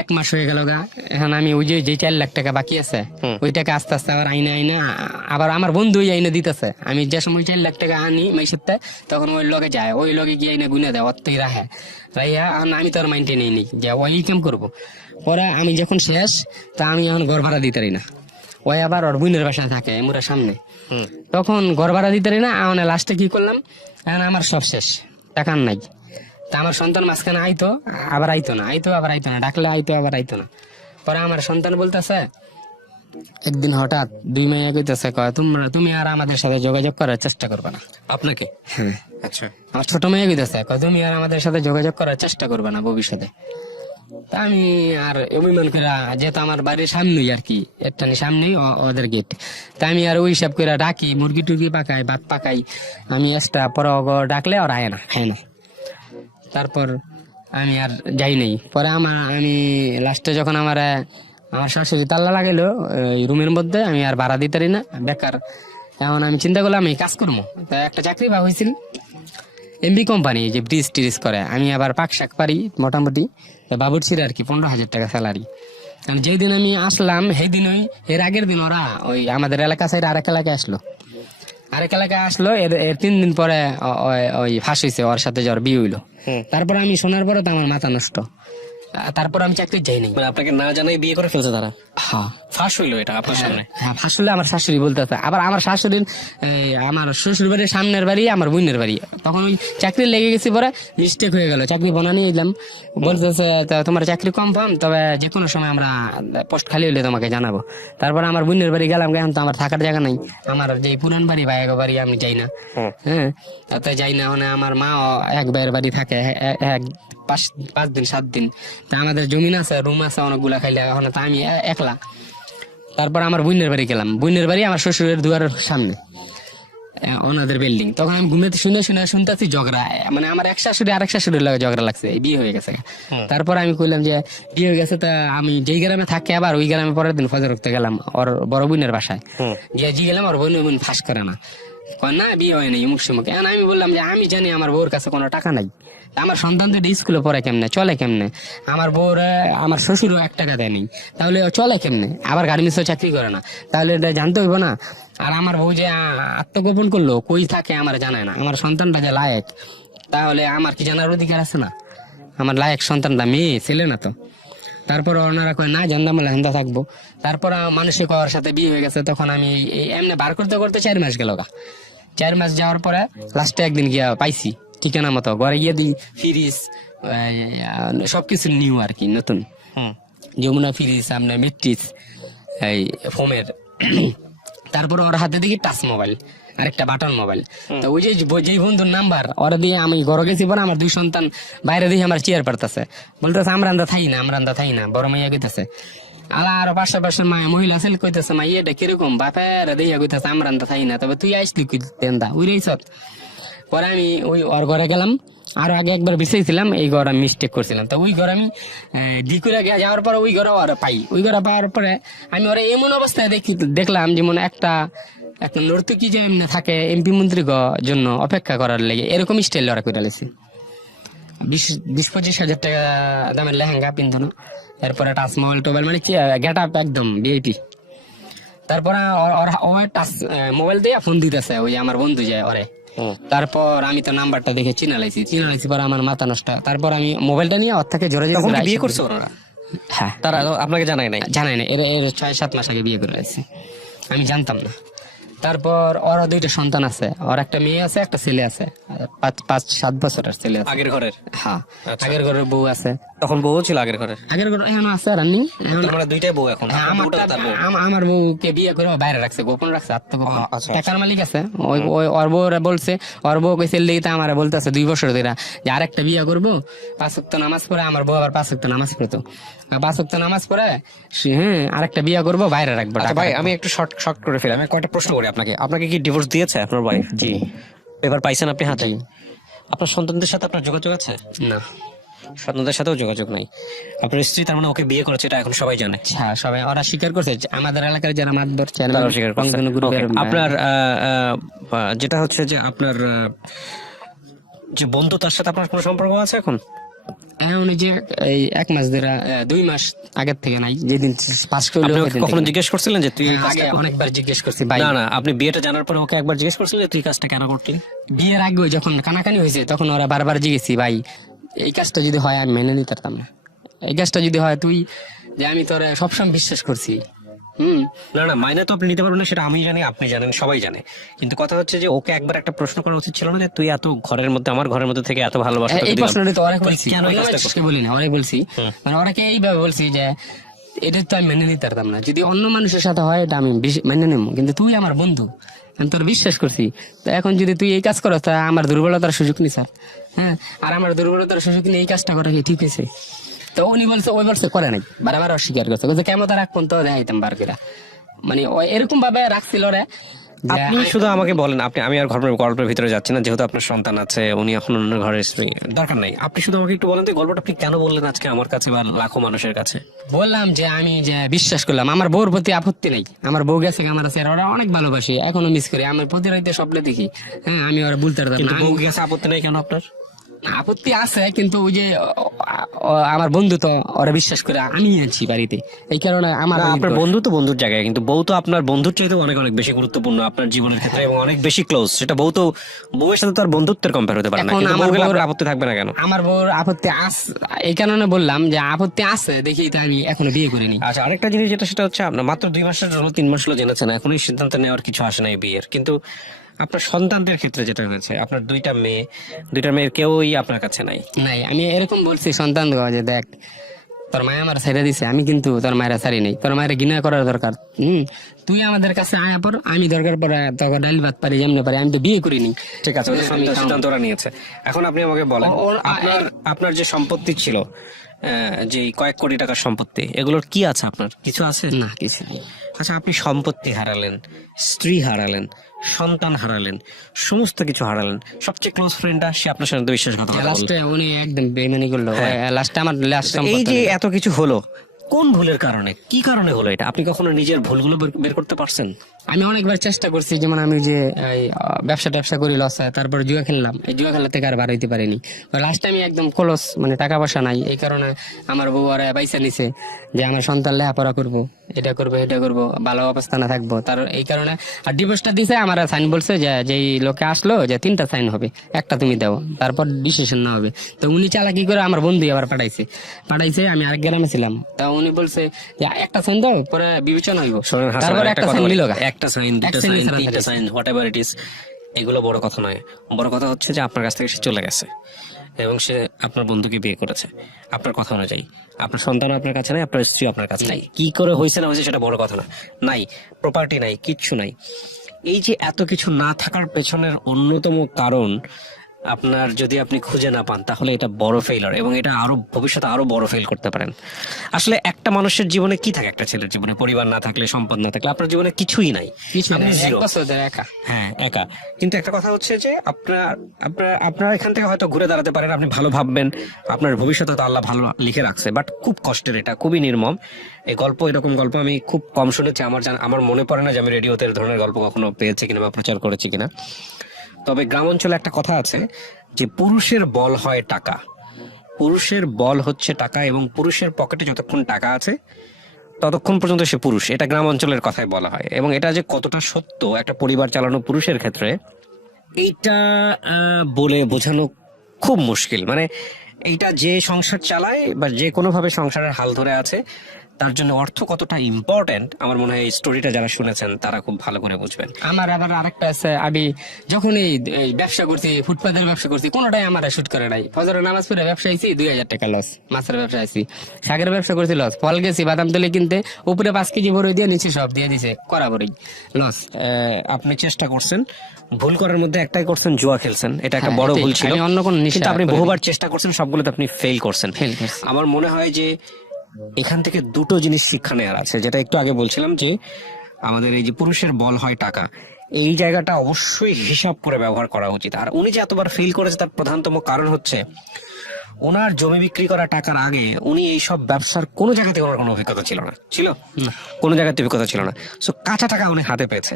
1 মাস হয়ে গেল গা। এখন আমি ওই যে 4 লাখ টাকা বাকি আছে, ওই টাকা আস্তে আস্তে আবার আইনা আবার আমার বন্ধুই আইনে দিতেছে। আমি যে সময় 4 লাখ টাকা আনি মাইসেতে, তখন ওই লোকে যায়, ওই লোকে গিয়ে আইনে গুনে দেয়, অতই রাখে রাইয়া। আমি তো আর মাইন্টে নেই নি যে ওই কাম করবো। পরে আমি যখন শেষ, তা আমি এখন ঘর ভাড়া দিতে পারি না। ওই আবার ওর বোনের বাসায় থাকে এমুরা সামনে, তখন ঘর ভাড়া দিতে পারি না। আমার লাস্টে কি করলাম, এখন আমার সব শেষ, টাকা আর নাই। তা আমার সন্তান মাঝখানে আইতো, আবার আইতো না, আইতো আবার আইতো না, ডাকলে আইতো আবার আইতো না। পরে আমার সন্তান বলতেছে একদিন হঠাৎ 2 মাইয়া কইতেছে, কয় তুমি আর আমাদের সাথে যোগাযোগ করার চেষ্টা করবে না। আপনাকে? হ্যাঁ, আচ্ছা। আমার ছোট মেয়ে কইতেছে, কয় তুমি আর আমাদের সাথে যোগাযোগ করার চেষ্টা করবে না ভবিষ্যতে। তা আমি আর অভিমান করে, যেহেতু আমার বাড়ির সামনেই আর কি, একটানি সামনেই ওদের গেট, তা আমি আর ওই হিসাব করে ডাকি, মুরগি টুরগি পাকাই, ভাত পাকাই আমি এক্সট্রা। পরে ডাকলে ওরা আয় না, খায় না। তারপর আমি আর যাই নাই। পরে আমি লাস্টে যখন আমার শাশুড়ি তাল্লা লাগাইলো রুমের মধ্যে, আমি আর ভাড়া দিতে পারি না, বেকার। এখন আমি চিন্তা করলাম আমি কাজ করবো। তা একটা চাকরি পাওয়া হয়েছিল এমবি কোম্পানি, যে ব্রিজ টিরিজ করে। আমি আবার পাক শাক পারি মোটামুটি, বাবুরচির আর কি 15,000 টাকা স্যালারি। কারণ যেই দিন আমি আসলাম সেই দিন এর আগের দিন ওরা ওই আমাদের এলাকা সাইড আরেক এলাকায় আসলো। এর 3 দিন পরে ওই ফাঁস হয়েছে, ওর সাথে যাওয়ার বিয়ে হইলো। তারপর আমি শোনার পরে তো আমার মাথা নষ্ট। তারপর আমি চাকরি যাই নাই। মানে আপনাকে না জানাই বিয়ে করে ফেলছে তারা? হ্যাঁ, ফাঁস হইলো এটা আপনার সামনে? হ্যাঁ, ফাঁস হলে আমার শাশুড়ি বলতেছে। আবার আমার শাশুড়ির আমার শ্বশুর বাড়ির সামনের বাড়ি আমার বোনের বাড়ি। তখন ওই চাকরি লেগে গেছি, পরে মিস্টেক হয়ে গেল, চাকরি বানানি এলাম। বলতেছে তোমার চাকরি কনফার্ম, তবে যে কোনো সময় আমরা পোস্ট খালি হলে তোমাকে জানাবো। তারপর আমার বোনের বাড়ি গেলাম, এখন তো আমার থাকার জায়গা নাই। আমার যে পুরান বাড়ি বা এক বাড়ি আমি যাই না। হ্যাঁ, তাতে যাই না। মানে আমার মা এক ভাইয়ের বাড়ি থাকে, 5 দিন 7 দিন। তা আমাদের জমিন আছে, রুম আছে অনেকগুলা, খাইলে এখন তা আমি একলা। তারপর আমার বোনের বাড়ি গেলাম, বোনের বাড়ি আমার শ্বশুরের দুয়ারের সামনে ওনাদের বিল্ডিং। তখন আমি ঘুমেতে শুনতেছি ঝগড়া, মানে আমার এক শাশুড়ি আরেক শাশুড়ির লাগে ঝগড়া লাগছে, বিয়ে হয়ে গেছে। তারপর আমি কইলাম যে বিয়ে হয়ে গেছে, তা আমি যেই গ্রামে থাকি আবার ওই গ্রামে পরের দিন ফজর উঠতে গেলাম ওর বড় বোনের বাসায় গিয়ে গেলাম। ওর বোন ফাঁস করে না, কয় না বিয়ে হয় নাই মুখ সুমুখ। আমি বললাম যে আমি জানি আমার বউর কাছে কোনো টাকা নাই, আমার সন্তান তো স্কুলে পড়ে কেমনে, চলে কেমনে, আমার বউর আমার শ্বশুরও 1 টাকা দেয়নি, তাহলে ও চলে কেমনে, আবার গার্মেন্টসও চাকরি করে না, তাহলে এটা জানতে হইব না। আর আমার বউ যে আত্মগোপন করলো, কই থাকে আমার জানায় না, আমার সন্তানটা যে লায়েক, তাহলে আমার কি জানার অধিকার আছে না? আমার লায়েক সন্তানটা মেয়ে ছেলে না তো। তারপর ওনারা কয় না জানতাম হেন্দা থাকবো। তারপর মানুষের করার সাথে বিয়ে হয়ে গেছে। তখন আমি এমনি বার করতে করতে 4 মাস গেল গা। 4 মাস যাওয়ার পরে লাস্টে একদিন গিয়া পাইছি ঠিকানা মতো, ঘরে গিয়ে দিই ফ্রিজ সবকিছু নিউ আর কি, নতুন যমুনা ফ্রিজ, আপনার ম্যাট্রিক্স, এই ফোমের। তারপর ওর হাতে দেখি টাচ মোবাইল, আরেকটা বাটন মোবাইল। তো ওই যে বন্ধুর নাম্বার ওরা দিয়ে আমি ঘরে গেছি, পরে আমার 2 সন্তান বাইরে দিয়ে আমার চেয়ার পারতেছে, বলতেছে আমরা থাই না, বড় মাইয়া কইতেছে। আর পাশাপাশি মহিলা ছেলে কইতেছে মা এটা কিরকম বাপের দিয়া কইতেছে আমরা থাই না, তবে তুই আসলি দেন্দা উই রেছত। পরে আমি ওই ওর ঘরে গেলাম, আরো আগে একবার বিছাইছিলাম, এই ঘর আমি মিস্টেক করছিলাম। তো ওই ঘর আমি দিকুরে যাওয়ার পরে ওই ঘরে ওরা পাই, ওই ঘরে পাওয়ার পরে আমি ওরা এমন অবস্থায় দেখলাম যেমন একটা নর্তকী যে এমনি থাকে এমপি মন্ত্রী জন্য অপেক্ষা করার লেগে, এরকম স্টাইল ওরা করে লেছি। 20-25 হাজার টাকা দামের লেহেঙ্গা পিন্ধনো, এরপরে টাচ মোবাইল টোবাইল, মানে গেট আপ একদম ভিআইপি। তারপরে টাচ মোবাইল দিয়ে ফোন দিতেছে ওই আমার বন্ধু যায় ওরে। তারপর আমি তো নাম্বারটা দেখে চিনালাইছি পরে আমার মাথা নষ্ট। তারপর আমি মোবাইলটা নিয়ে ওর থেকে জোরে বিয়ে করছে ওরা? হ্যাঁ, তারা আপনাকে জানাই নাই? জানাই না, এর 6-7 মাস আগে বিয়ে করে আসছি, আমি জানতাম না। তারপর ওর 2টা সন্তান আছে, ওর একটা মেয়ে আছে, একটা ছেলে আছে, 5-7 বছরের ছেলে আছে আগের ঘরের? হ্যাঁ, আগের ঘরের বউ আছে। তখন বউ ছিল আগের ঘরের? আগের ঘর এখনো আছে রানিং। আমরা 2টাই বউ এখন? আমার বউকে বিয়ে করে বাইরে রাখছে, গোপন রাখছে, আত্মগোপন। আচ্ছা। টাকার মালিক আছে ওর বউ বলছে, ওর বউ কইছে লেগে আমার বলতেছে 2 বছর ধরে যে আরেকটা বিয়ে করবো, 5 ওয়াক্ত নামাজ পড়ে। আমার বউ আবার 5 ওয়াক্ত নামাজ পড়তো, 5 ওয়াক্ত নামাজ পড়ে। হ্যাঁ, আরেকটা বিয়ে করবো, বাইরে রাখবো। ভাই আমি একটু শর্ট করে ফেলি, আমি কয়েকটা প্রশ্ন করি আপনাকে কি ডিভোর্স দিয়েছে আপনার ওয়াইফ? জি। পেপার পাইছেন আপনি হাতে? আপনার সন্তানদের সাথে আপনার যোগাযোগ আছে? না, সন্তানদের সাথেও যোগাযোগ নাই। আপনার স্ত্রী তার মানে ওকে বিয়ে করেছে, এটা এখন সবাই জানে? হ্যাঁ, সবাই ওরা স্বীকার করছে, আমাদের এলাকার যারা মাতবর তারাও স্বীকার করছে। আপনার যেটা হচ্ছে যে আপনার যে বন্ধু, তার সাথে আপনার কোনো সম্পর্ক আছে এখন? এখন এই যে এই 1 মাস ধরে 2 মাস আগের থেকে নাই, যেদিন পাস করলো আপনি ওকে কখনো জিজ্ঞেস করছিলেন যে তুই এই আগে কাজটা অনেকবার জিজ্ঞেস করছি ভাই। না না আপনি বিয়েটা জানার পরে ওকে একবার জিজ্ঞেস করছিলেন যে তুই কাজটা কেন করলি? বিয়ের আগে যখন কানাকানি হয়েছে তখন ওরা বারবার জিজ্ঞেসি, ভাই এই কাজটা যদি হয় আমি মেনে নিতে পারতাম না, এই কাজটা যদি হয় তুই, যে আমি তোরে সবসময় বিশ্বাস করছি। না না মাইনে তো আপনি নিতে পারবেন না, সেটা আমি জানি, আপনি জানেন, সবাই জানে। কিন্তু কথা হচ্ছে যে ওকে একবার একটা প্রশ্ন করা উচিত ছিল না যে তুই এত ঘরের মধ্যে, আমার ঘরের মধ্যে থেকে এত ভালোবাসা তোকে এই দিলাম, প্রশ্নটা তো অনেক তুই বলছি, কেন এই কাজটা করলি? মানুষকে বলি না, অনেক বলছি, মানে ওরাকে এইভাবে বলছি যে এটা তো আমি মেনে নিতে পারতাম না, যদি অন্য মানুষের সাথে হয় এটা আমি মেনে নেবো, কিন্তু তুই আমার বন্ধু, আমি তোর বিশ্বাস করছি, তো এখন যদি তুই এই কাজ করো তা আমার দুর্বলতার সুযোগ নি স্যার। হ্যাঁ, আর আমার দুর্বলতার সুযোগ নিয়ে এই কাজটা করা কি ঠিক আছে? তো উনি বলছে, ওই বলছে করে নাই, বারবার অস্বীকার করছে, বলছে কেমন তার এক পর্যন্ত দেখাইতাম বার করে, মানে এরকম ভাবে রাখছিল রে। আপনি শুধু আমাকে বলেন, আপনি, আমি আর গল্পের ভিতরে যাচ্ছি না, যেহেতু আপনার সন্তান আছে, উনি এখন অন্য ঘরের স্ত্রী, দরকার নাই। আপনি শুধু আমাকে একটু বলেন তো গল্পটা আপনি কেন বললেন আজকে আমার কাছে বা লাখো মানুষের কাছে? বললাম যে আমি যে বিশ্বাস করলাম, আমার বউর প্রতি আপত্তি নাই, আমার বউ গেছে আমার আছে, আর ওরা অনেক ভালোবাসি, এখনো মিস করি, আমি প্রতি রাতে স্বপ্নে দেখি। হ্যাঁ, আমি ওরা বলতে পারতাম কিন্তু না, বউ কাছে আপত্তি নাই কেন আপনার? আপত্তি আছে, কিন্তু ওই যে আমার বন্ধু তো ওরা বিশ্বাস করে আমি আছি বাড়িতে, এই কারণে আমার না, আপনার বন্ধু তো বন্ধুর জায়গায়, কিন্তু বউ তো আপনার বন্ধুর চাইতে অনেক অনেক বেশি গুরুত্বপূর্ণ আপনার জীবনের ক্ষেত্রে এবং অনেক বেশি ক্লোজ। সেটা বউ তো, বউয়ের সাথে তো আর বন্ধুত্বের কম্পেয়ার হতে পারে না। এখন কিন্তু আমার বউয়ের বউর- আপনার আপত্তি থাকবে না কেন? আমার বউর আপত্তি আছে, এই কারণে বললাম যে আপত্তি আছে দেখি তো আমি এখনো বিয়ে করিনি। আচ্ছা, আরেকটা জিনিস যেটা, সেটা হচ্ছে আপনার মাত্র 2 মাসের হলো, 3 মাস হলো জেনেছেন, এখনই সিদ্ধান্ত নেওয়ার কিছু আসে নাই বিয়ের। কিন্তু আপনার সন্তানদের ক্ষেত্রে যেটা হয়েছে, আপনার 2টা মেয়ে, 2টা মেয়ের কেউই আপনার কাছে নাই। নাই, আমি এরকম বলছি সন্তান যে দেখ তোর মায়ের আমার ছেড়ে দিছে, আমি কিন্তু তোর মায়ের ছাড়ি নেই, তোর মায়ের ঘৃণা করার দরকার, তুই আমাদের কাছে আয়া পর, আমি দরকার পরে তোকে ডাল ভাত পারি যেমনি পারি, আমি তো বিয়ে করিনি। ঠিক আছে, ওদের সিদ্ধান্ত ওরা নিয়েছে। এখন আপনি আমাকে বলেন, আপনার আপনার যে সম্পত্তি ছিল, যে কয়েক কোটি টাকার সম্পত্তি, এগুলোর কি আছে? আপনার কিছু আছে? না, কিছু নেই। আচ্ছা, আপনি সম্পত্তি হারালেন, স্ত্রী হারালেন, সন্তান হারালেন, সমস্ত কিছু হারালেন, সবচেয়ে ক্লোজ ফ্রেন্ডটা সে আপনার সাথে বিশ্বাসঘাতকতা করলো। লাস্টে উনি একদম বেইমানি করলো, লাস্টে আমার লাস্ট এই যে এত কিছু হলো, কোন ভুলের কারণে, কি কারণে হলো এটা? আপনি কখনো নিজের ভুলগুলো বের করতে পারছেন? আমি অনেকবার চেষ্টা করছি, যেমন আমি যে এই, ব্যবসা ট্যাবসা করি লস হয়, তারপর জুয়া খেললাম, এই জুয়া খেলা থেকে আর বার হইতে পারিনি। লাস্ট আমি একদম ক্লোজ, মানে টাকা পয়সা নাই, এই কারণে আমার বউ আর পয়সা নিছে যে আমার সন্তান লেখাপড়া করবো, এটা করবো, এটা করবো, ভালো অবস্থানে থাকবো, তার এই কারণে আর ডিভোর্সটা দিছে। আমার সাইন বলছে যে যেই লোকে আসলো যে 3টা সাইন হবে, একটা তুমি দাও, তারপর ডিসিশন না হবে। তো উনি চালাকি করে আমার বন্ধু আবার পাঠাইছে, আমি আরেক গ্রামে ছিলাম, তা উনি বলছে যে একটা সাইন দাও, পরে বিবেচনা হইব, শোনেন হাসান, তারপর একটা সাইন নিল, একটা সাইন, 2টা সাইন, 3টা sign, whatever it is, এগুলো বড় কথা নয়। বড় কথা হচ্ছে যে আপনার কাছ থেকে সে চলে গেছে এবং সে আপনার বন্ধুকে বিয়ে করেছে আপনার কথা অনুযায়ী। আপনার সন্তান আপনার কাছে নাই, আপনার স্ত্রী আপনার কাছে নাই। কি করে হয়েছে না হয়েছে সেটা বড় কথা না, নাই প্রপার্টি নাই, কিচ্ছু নাই। এই যে এত কিছু না থাকার পেছনের অন্যতম কারণ আপনার, যদি আপনি খুঁজে না পান, তাহলে এটা বড় ফেইলার, এবং এটা আরো ভবিষ্যতে আরো বড় ফেল করতে পারেন। আসলে একটা মানুষের জীবনে কি থাকে, একটা ছেলের জীবনে পরিবার না থাকলে, সম্পদ না থাকলে, আপনার জীবনে কিছুই নাই, কিছু আপনি নেই, zero। এক বছর ধরে একা। হ্যাঁ, একা। কিন্তু একটা কথা হচ্ছে যে আপনার আপনার আপনার এখান থেকে হয়তো ঘুরে দাঁড়াতে পারেন, আপনি ভালো ভাববেন, আপনার ভবিষ্যতে তো আল্লাহ ভালো লিখে রাখছে, বাট খুব কষ্টের, এটা খুবই নির্মম। এই গল্প, এরকম গল্প আমি খুব কম শুনেছি। আমার মনে পড়ে না যে আমি রেডিওতে এই ধরনের গল্প কখনো পেয়েছি কিনা বা প্রচার করেছি কিনা। তবে গ্রাম অঞ্চলে একটা কথা আছে যে পুরুষের বল হয় টাকা, পুরুষের বল হচ্ছে টাকা, এবং পুরুষের পকেটে যতক্ষণ টাকা আছে ততক্ষণ পর্যন্ত সে পুরুষ। এটা গ্রাম অঞ্চলের কথাই বলা হয়, এবং এটা যে কতটা সত্য একটা পরিবার চালানো পুরুষের ক্ষেত্রে, এইটা বলে বোঝানো খুব মুশকিল। মানে এইটা যে সংসার চালায় বা যে কোনো ভাবে সংসারের হাল ধরে আছে, তার জন্য অর্থ কতটা ইম্পর্টেন্ট, আমার মনে হয় এই স্টোরিটা যারা শুনেছেন তারা খুব ভালো করে বুঝবেন। আমার আবার আরেকটা আছে, আমি যখন এই ব্যবসা করছি, ফুটপাতের ব্যবসা করছি, কোনোটাই আমার শুট করে নাই। ফজরের নামাজ পড়ে ব্যবসা আইছি, 2000 টাকা লস। মাছের ব্যবসা আইছি, শাকের ব্যবসা করছি, লস। ফল গেছি বাদাম তুলে কিনতে, উপরে 5 কেজি বড় দিয়ে নিচে সব দিয়ে দিছে, করাবরই লস। আপনি চেষ্টা করছেন, ভুল করার মধ্যে একটাই করছেন, জুয়া খেলছেন, এটা একটা বড় ভুল ছিল। আমি অন্য কোনো কিন্তু নিশা আপনি বহুবার চেষ্টা করছেন, সবগুলোতে আপনি ফেল করছেন। ফেল করছি। আমার মনে হয় যে এখান থেকে দুটো জিনিস শিক্ষা নেওয়ার আছে, যেটা একটু আগে বলছিলাম যে আমাদের এই যে পুরুষের বল হয় টাকা, এই জায়গাটা অবশ্যই হিসাব করে ব্যবহার করা উচিত। আর উনি যে এতবার ফেল করেছে তার প্রধানতম কারণ হচ্ছে ওনার জমি বিক্রি করা টাকার আগে উনি এই সব ব্যবসার কোনো জায়গাতে ওনার কোনো অভিজ্ঞতা ছিল না, কোনো জায়গাতে অভিজ্ঞতা ছিল না। সো কাঁচা টাকা উনি হাতে পেয়েছে।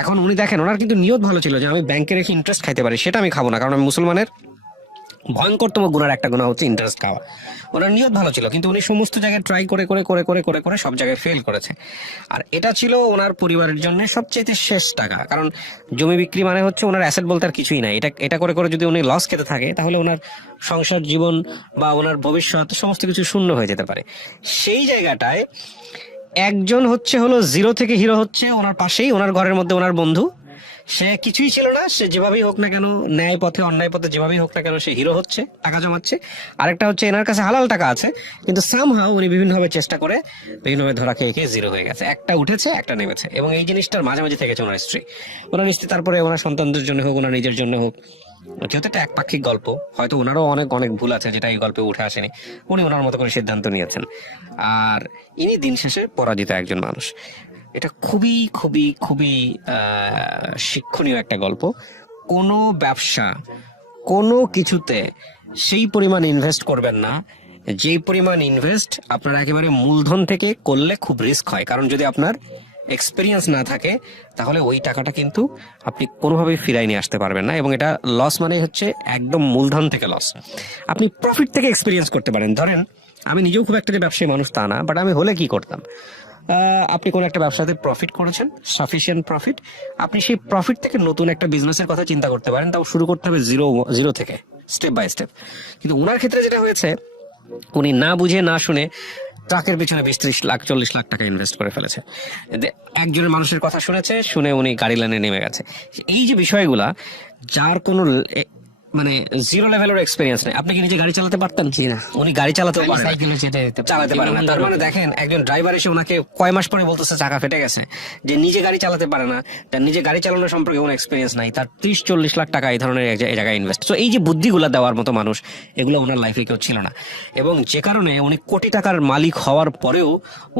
এখন উনি দেখেন, ওনার কিন্তু নিয়ত ভালো ছিল যে আমি ব্যাংকে রেখে ইন্টারেস্ট খাইতে পারি, সেটা আমি খাবো না, কারণ আমি ভয়ঙ্করতম গুণার একটা গুণা হচ্ছে ইন্টারেস্ট খাওয়া। ওনার নিয়ত ভালো ছিল, কিন্তু উনি সমস্ত জায়গায় ট্রাই করে করে করে করে করে করে সব জায়গায় ফেল করেছে। আর এটা ছিল ওনার পরিবারের জন্য সবচেয়ে শেষ টাকা, কারণ জমি বিক্রি মানে হচ্ছে ওনার অ্যাসেট বলতে আর কিছুই নাই। এটা এটা করে করে যদি উনি লস খেতে থাকে তাহলে ওনার সংসার জীবন বা ওনার ভবিষ্যৎ সমস্ত কিছু শূন্য হয়ে যেতে পারে। সেই জায়গাটায় একজন হলো জিরো থেকে হিরো হচ্ছে ওনার পাশেই, ওনার ঘরের মধ্যে ওনার বন্ধু। সে কিছুই ছিল না, সে যেভাবেই হোক না কেন, ন্যায় পথে অন্যায় পথে যেভাবেই হোক না কেন সে হিরো হচ্ছে, টাকা জমাচ্ছে। আরেকটা হচ্ছে এনার কাছে হালাল টাকা আছে, কিন্তু সামহাও উনি বিভিন্নভাবে চেষ্টা করে বিভিন্নভাবে ধরা খেয়ে খেয়ে জিরো হয়ে গেছে। একটা উঠেছে একটা নেমেছে, এবং এই জিনিসটার মাঝামাঝি থেকেছে ওনার স্ত্রী। ওনার স্ত্রী তারপরে ওনার সন্তানদের জন্য হোক, ওনার নিজের জন্য হোক, যেহেতু একটা একপাক্ষিক গল্প, হয়তো ওনারও অনেক অনেক ভুল আছে যেটা এই গল্পে উঠে আসেনি। উনি ওনার মতো করে সিদ্ধান্ত নিয়েছেন, আর ইনি দিন শেষে পরাজিত একজন মানুষ। এটা খুবই খুবই খুবই শিক্ষণীয় একটা গল্প। কোনো ব্যবসা, কোনো কিছুতে সেই পরিমাণ ইনভেস্ট করবেন না যেই পরিমাণ ইনভেস্ট আপনার একেবারে মূলধন থেকে করলে খুব রিস্ক হয়। কারণ যদি আপনার এক্সপিরিয়েন্স না থাকে তাহলে ওই টাকাটা কিন্তু আপনি কোনোভাবেই ফিরাই নিয়ে আসতে পারবেন না, এবং এটা লস মানে হচ্ছে একদম মূলধন থেকে লস। আপনি প্রফিট থেকে এক্সপিরিয়েন্স করতে পারেন। ধরেন আমি নিজেও খুব একটা যে ব্যবসায়ী মানুষ তা না, বাট আমি হলে কি করতাম, আপনি কোন একটা ব্যবসাতে প্রফিট করেছেন, সাফিসিয়েন্ট প্রফিট, আপনি সেই প্রফিট থেকে নতুন একটা বিজনেসের কথা চিন্তা করতে পারেন। তাও শুরু করতে হবে জিরো থেকে, স্টেপ বাই স্টেপ। কিন্তু ওনার ক্ষেত্রে যেটা হয়েছে, উনি না বুঝে না শুনে ট্রাকের পিছনে 20-30 লাখ 40 লাখ টাকা ইনভেস্ট করে ফেলেছে। একজনের মানুষের কথা শুনে উনি গাড়ি লাইনে নেমে গেছে। এই যে বিষয়গুলা, যার কোনো মানে জিরো লেভেলের এক্সপেরিয়েন্স নেই। আপনি কি নিজে গাড়ি চালাতে পারতেন? জি না, উনি গাড়ি চালাতেও পারেন না, সাইকেলে চালাতে পারে না। তার মানে দেখেন, একজন ড্রাইভার এসে ওনাকে কয় মাস পরে বলতেছে চাকা ফেটে গেছে, যে নিজে গাড়ি চালাতে পারে না, তার নিজে গাড়ি চালানোর সম্পর্কে কোনো এক্সপিরিয়েন্স নাই, তার 30-40 লাখ টাকা এই ধরনের এই জায়গায় ইনভেস্ট। তো এই যে বুদ্ধিগুলা দেওয়ার মতো মানুষ, এগুলো ওনার লাইফে কেউ ছিল না, এবং যে কারণে উনি কোটি টাকার মালিক হওয়ার পরেও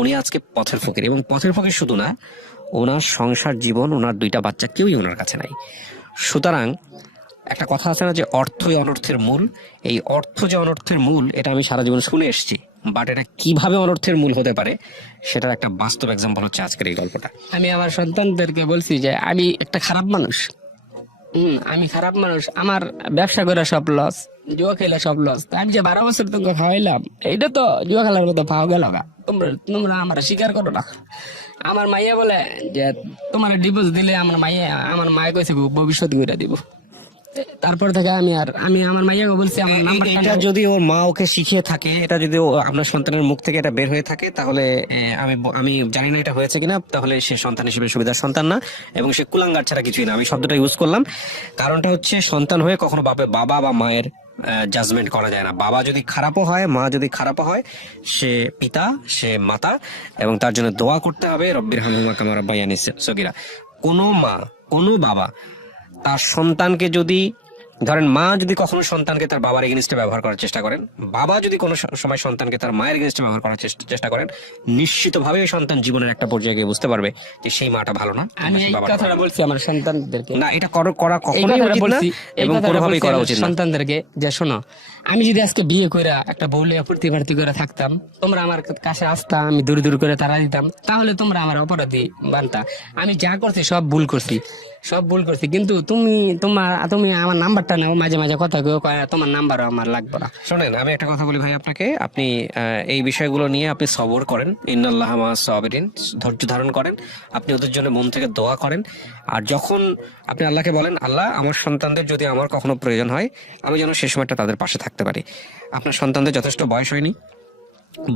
উনি আজকে পথের ফকির। এবং পথের ফকির শুধু না, ওনার সংসার জীবন, ওনার 2টা বাচ্চা কেউই ওনার কাছে নাই। সুতরাং একটা কথা আছে না যে অর্থই অনর্থের মূল। এই অর্থ যে অনর্থের মূল, এটা আমি সারা জীবন শুনে এসেছি, বাট এটা কিভাবে অনর্থের মূল হতে পারে সেটার একটা বাস্তব এক্সাম্পল হচ্ছে আজকের এই গল্পটা। আমি আমার সন্তানদেরকে বলছি যে আমি একটা খারাপ মানুষ, আমি খারাপ মানুষ, আমার ব্যবসা করে সব লস, জুয়া খেলে সব লস। আমি যে 12 বছর তোকে খাওয়াইলাম, এইটা তো জুয়া খেলার মতো পাওয়া গেল গা। তোমরা আমার স্বীকার করো না। আমার মাইয়া বলে যে তোমার ডিভোর্স দিলে আমার মায়ে কইছে ভবিষ্যৎ গড়ে দিব। তারপর থেকে আমি আমার মাইয়াকে বলছি আমার নাম্বারটা। এটা যদি ওর মা ওকে শিখিয়ে থাকে, এটা যদি আপনার সন্তানের মুখ থেকে এটা বের হয়ে থাকে, তাহলে আমি জানি না এটা হয়েছে কিনা, তাহলে সে সন্তান হিসেবে সুবিধার সন্তান না, এবং সে কুলাঙ্গার ছাড়া কিছুই না। আমি শব্দটা ইউজ করলাম, কারণটা হচ্ছে সন্তান হয়ে কখনো বাবা বা মায়ের জাজমেন্ট করা যায় না। বাবা যদি খারাপও হয়, মা যদি খারাপও হয়, সে পিতা, সে মাতা, এবং তার জন্য দোয়া করতে হবে, রব্বির হামহুমা কামা রাব্বায়ানি সগীরা। কোনো মা, কোনো বাবা তার সন্তানকে যদি, ধরেন মা যদি কখনো সন্তানকে তার বাবার এগেনস্টে ব্যবহার করার চেষ্টা করেন, বাবা যদি কোনো সময় সন্তানকে তার মায়ের এগেনস্টে ব্যবহার করার চেষ্টা করেন, নিশ্চিতভাবে ওই সন্তান জীবনের একটা পর্যায়ে গিয়ে বুঝতে পারবে যে সেই মাটা ভালো না। আমি এই কথাটা বলছি আমার সন্তানদেরকে, না, এটা করা কখনোই উচিত না, এবং কোনোভাবেই করা উচিত না। সন্তানদেরকে যে শোনো, আমি যদি আজকে বিয়ে করে একটা বউলিয়া প্রতিবার্তি করে থাকতাম, তোমরা আমার কাছে আসতা, আমি দূর দূর করে তারা দিতাম, তাহলে তোমরা আমার অপরাধী বানতা। আমি যা করছি সব ভুল করছি, কিন্তু তুমি আমার নাম্বারটা নাও, মাঝে মাঝে কথা কেউ কয় তোমার নাম্বারও আমার লাগবে না। শোনেন, আমি একটা কথা বলি ভাই আপনাকে, আপনি এই বিষয়গুলো নিয়ে আপনি সবর করেন, ইন্নাল্লাহ মা'আস সাবিরিন, ধৈর্য ধারণ করেন, আপনি ওদের জন্য মন থেকে দোয়া করেন। আর যখন আপনি আল্লাহকে বলেন, আল্লাহ আমার সন্তানদের যদি আমার কখনো প্রয়োজন হয়, আমি যেন সেই সময়টা তাদের পাশে থাকতে পারি। আপনার সন্তানদের যথেষ্ট বয়স হয়নি,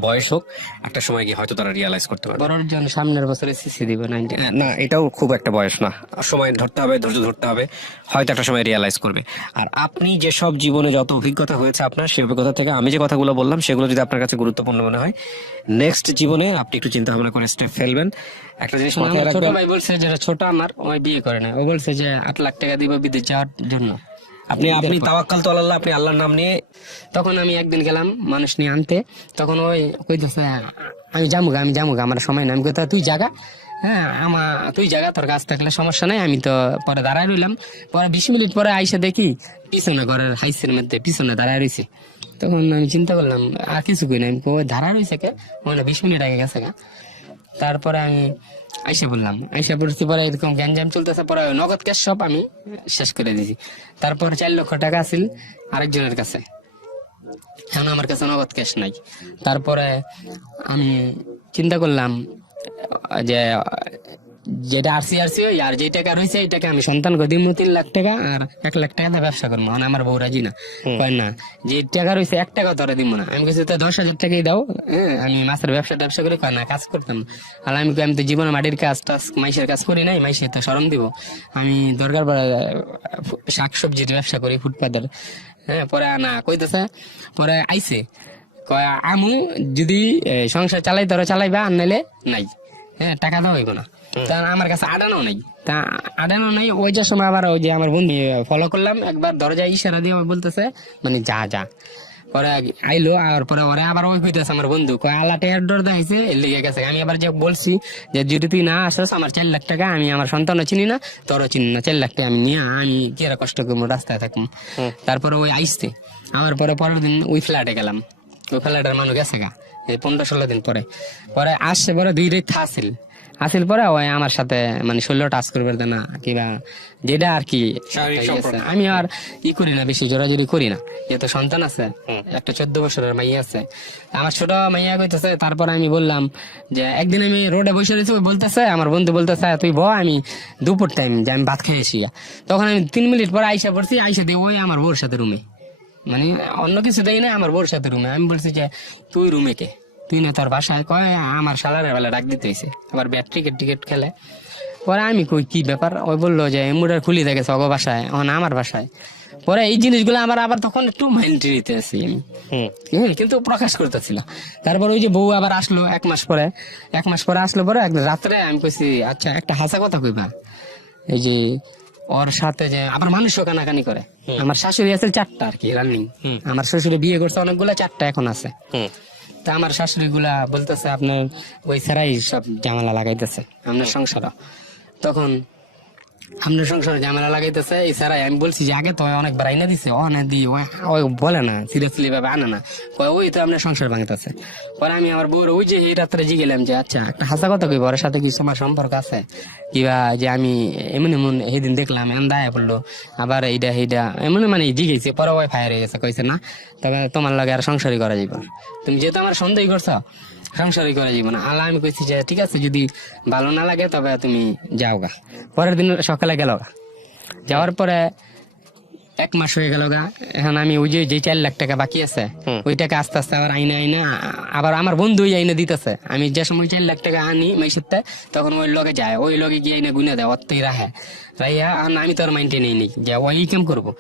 বয়স হোক, একটা সময় গিয়ে হয়তো তারা রিয়ালাইজ করতে পারবে। বড়র জন্য সামনের বছরে সিসি দিব 90 না, এটাও খুব একটা বয়স না, সময় ধরতে হবে, ধৈর্য ধরতে হবে, হয়তো একটা সময় রিয়ালাইজ করবে। আর আপনি যেসব জীবনে যত অভিজ্ঞতা হয়েছে আপনার, সেই অভিজ্ঞতা থেকে আমি যে কথাগুলো বললাম সেগুলো যদি আপনার কাছে গুরুত্বপূর্ণ মনে হয়, নেক্সট জীবনে আপনি একটু চিন্তা ভাবনা করে স্টেপ ফেলবেন। একটা জিনিস মাথায় ছোট রাখবেন, ভাই বলছে, যেটা ছোট আমার, ওই বিয়ে করে না, ও বলছে যে 8 লাখ টাকা দিব বিদেশ যাওয়ার জন্য। আপনি তাওয়াক্কাল তো আল্লাহ, আপনি আল্লাহর নাম নিয়ে। তখন আমি একদিন গেলাম মানুষ নিয়ে আনতে, তখন ওই কইতেছে আমি যামুগা আমার সময় নাই। আমি কইতে তুই জাগা, হ্যাঁ তুই জাগা, তোর কাজ থাকলে সমস্যা নাই। আমি তো পরে দাঁড়ায় রইলাম, পরে 20 মিনিট পরে আইসা দেখি পিছনে ঘরের হাইসের মধ্যে পিছনে দাঁড়ায় রয়েছি। তখন আমি চিন্তা করলাম আর কিছু কই না, আমি দাঁড়া রয়েছে কে, মানে 20 মিনিট আগে গেছে গা। তারপরে আমি আইসা বললাম, আইসা পড়ছি, পরে এরকম গ্যাঞ্জাম চলতেছে, পরে ওই নগদ ক্যাশ সব আমি শেষ করে দিয়েছি। তারপর 4 লক্ষ টাকা আছিল আরেকজনের কাছে, এখন আমার কাছে নগদ ক্যাশ নাই। তারপরে আমি চিন্তা করলাম যে যেটা আরসি ওই আর যে টাকা রয়েছে এই টাকা আমি সন্তানকে দিব 3 লাখ টাকা আর 1 লাখ টাকা দিয়ে ব্যবসা করবো। মানে আমার বউ রাজি না, কয় না যে টাকা রয়েছে 1 টাকা তোরা দিব না। আমি কাছে 10,000 টাকাই দাও, আমি মাছের ব্যবসা করে, কয় না কাজ করতাম না। আর আমি তো জীবনে মাটির কাজ টাজ মাইসের কাজ করি নাই, মাইসে তো শরম দিব, আমি দরকার পড়ে শাকসবজির ব্যবসা করি ফুটপাতের। পরে না কইতেছে, পরে আইছে কয় আমু যদি সংসার চালাই তোরা চালাইবা, আর নাইলে নাই, টাকা দাও হইব না। তা আমার কাছে আডানো নাই। ওই যে সময় আবার ওই যে আমার বন্ধু ফলো করলাম, একবার দরজায় ইশারা দিয়ে আমার বলতেছে মানে যা। পরে আইলো, আর পরে ওরা আবার ওই কইতেছে আমার বন্ধু, কয় আল্লাহ টেয়ার ডর দেখাইছে লেগে গেছে। আমি আবার যে বলছি যে যদি তুই না আসস আমার 4 লাখ টাকা, আমি আমার সন্তানও চিনি না তোরও চিনি না, 4 লাখ টাকা আমি নিয়ে আমি কি আর কষ্ট করবো, রাস্তায় থাকবো। তারপরে ওই আইসতে আমার পরের দিন ওই ফ্ল্যাটে গেলাম, ওই ফ্ল্যাটের মানুষ গেছে গা 15-16 দিন পরে আসছে। পরে 2 রেট আসিল পরে ওই আমার সাথে মানে 16 টাচ করবে না, কিবা যেটা আর কি আমি আর ই করি না, বেশি জোরাজোরি করি না। যেহেতু সন্তান আছে, একটা 14 বছরের মাইয়া আছে, আমার ছোট মাইয়া কইতেছে। তারপর আমি বললাম যে একদিন আমি রোডে বসে রয়েছি, বলতেছে আমার বন্ধু বলতেছে তুই আমি দুপুর টাইম যে আমি ভাত খেয়ে আসি। তখন আমি 3 মিনিট পরে আইসা পড়ছি, আইসা দিয়ে ওই আমার বউর সাথে রুমে, মানে অন্য কিছু দেই না, আমার বউর সাথে রুমে। আমি বলছি যে তুই রুমে কে, তুই না তোর বাসায়, কয় আমার শালারের বেলা ডাক দিতে হয়েছে, আবার ব্যাট টিকিট খেলে। পরে আমি কই কি ব্যাপার, ওই বললো যে এমুডার খুলি দেখেছে অগ বাসায়, আমার বাসায়। পরে এই জিনিসগুলো আমার আবার তখন একটু মাইন্ড নিতে আসি আমি, কিন্তু প্রকাশ করতেছিল। তারপর ওই যে বউ আবার আসলো 1 মাস পরে আসলো। পরে একদিন রাত্রে আমি কইছি আচ্ছা একটা হাসা কথা কইবা, এই যে ওর সাথে যে আবার মানুষও কানাকানি করে। আমার শাশুড়ি আছে 4টা আর কি রানিং, আমার শ্বশুরে বিয়ে করছে অনেকগুলা, 4টা এখন আছে। তা আমার শাশুড়ি গুলা বলতেছে আপনার ওই ছাড়াই সব ঝামেলা লাগাইতেছে আপনার সংসার। তখন আপনার সংসারে ঝামেলা লাগাইতেছে এই ছাড়াই। আমি বলছি যে আগে তো অনেকবার আইনা দিছে, ওই বলে না সিরিয়াসলি ভাবে আনে না, ওই তো আপনার সংসার ভাঙতেছে। পরে আমি আমার বউর ওই যে এই রাত্রে জিগেলাম যে আচ্ছা একটা হাসা কথা কই, ওর সাথে কি তোমার সম্পর্ক আছে কিবা, যে আমি এমন সেদিন দেখলাম দায় বললো, আবার এইটা এমন মানে জিগেছে। পরে ওই ফায়ার হয়ে গেছে, কইছে না তবে তোমার লাগে আর সংসারই করা যাবে, তুমি যেহেতু আমার সন্দেহ করছো সংসারই করা যাবে না। আল্লাহ আমি কইছি যে ঠিক আছে যদি ভালো না লাগে তবে তুমি যাও গা। পরের দিন সকালে গেল গা, যাওয়ার পরে 1 মাস হয়ে গেল গা। এখন আমি ওই যে 4 লাখ টাকা বাকি আছে ওই টাকা আস্তে আস্তে আবার আইনা আবার আমার বন্ধু আইনা দিতেছে। আমি যে সময় 4 লাখ টাকা আনি মাইসেতে, তখন ওই লগে যায়, ওই লগে গিয়ে আইনা গুনে দেয়, অতই রাহে আমি তো আর মাইন্ডে নেই যে ওই কেম করবো।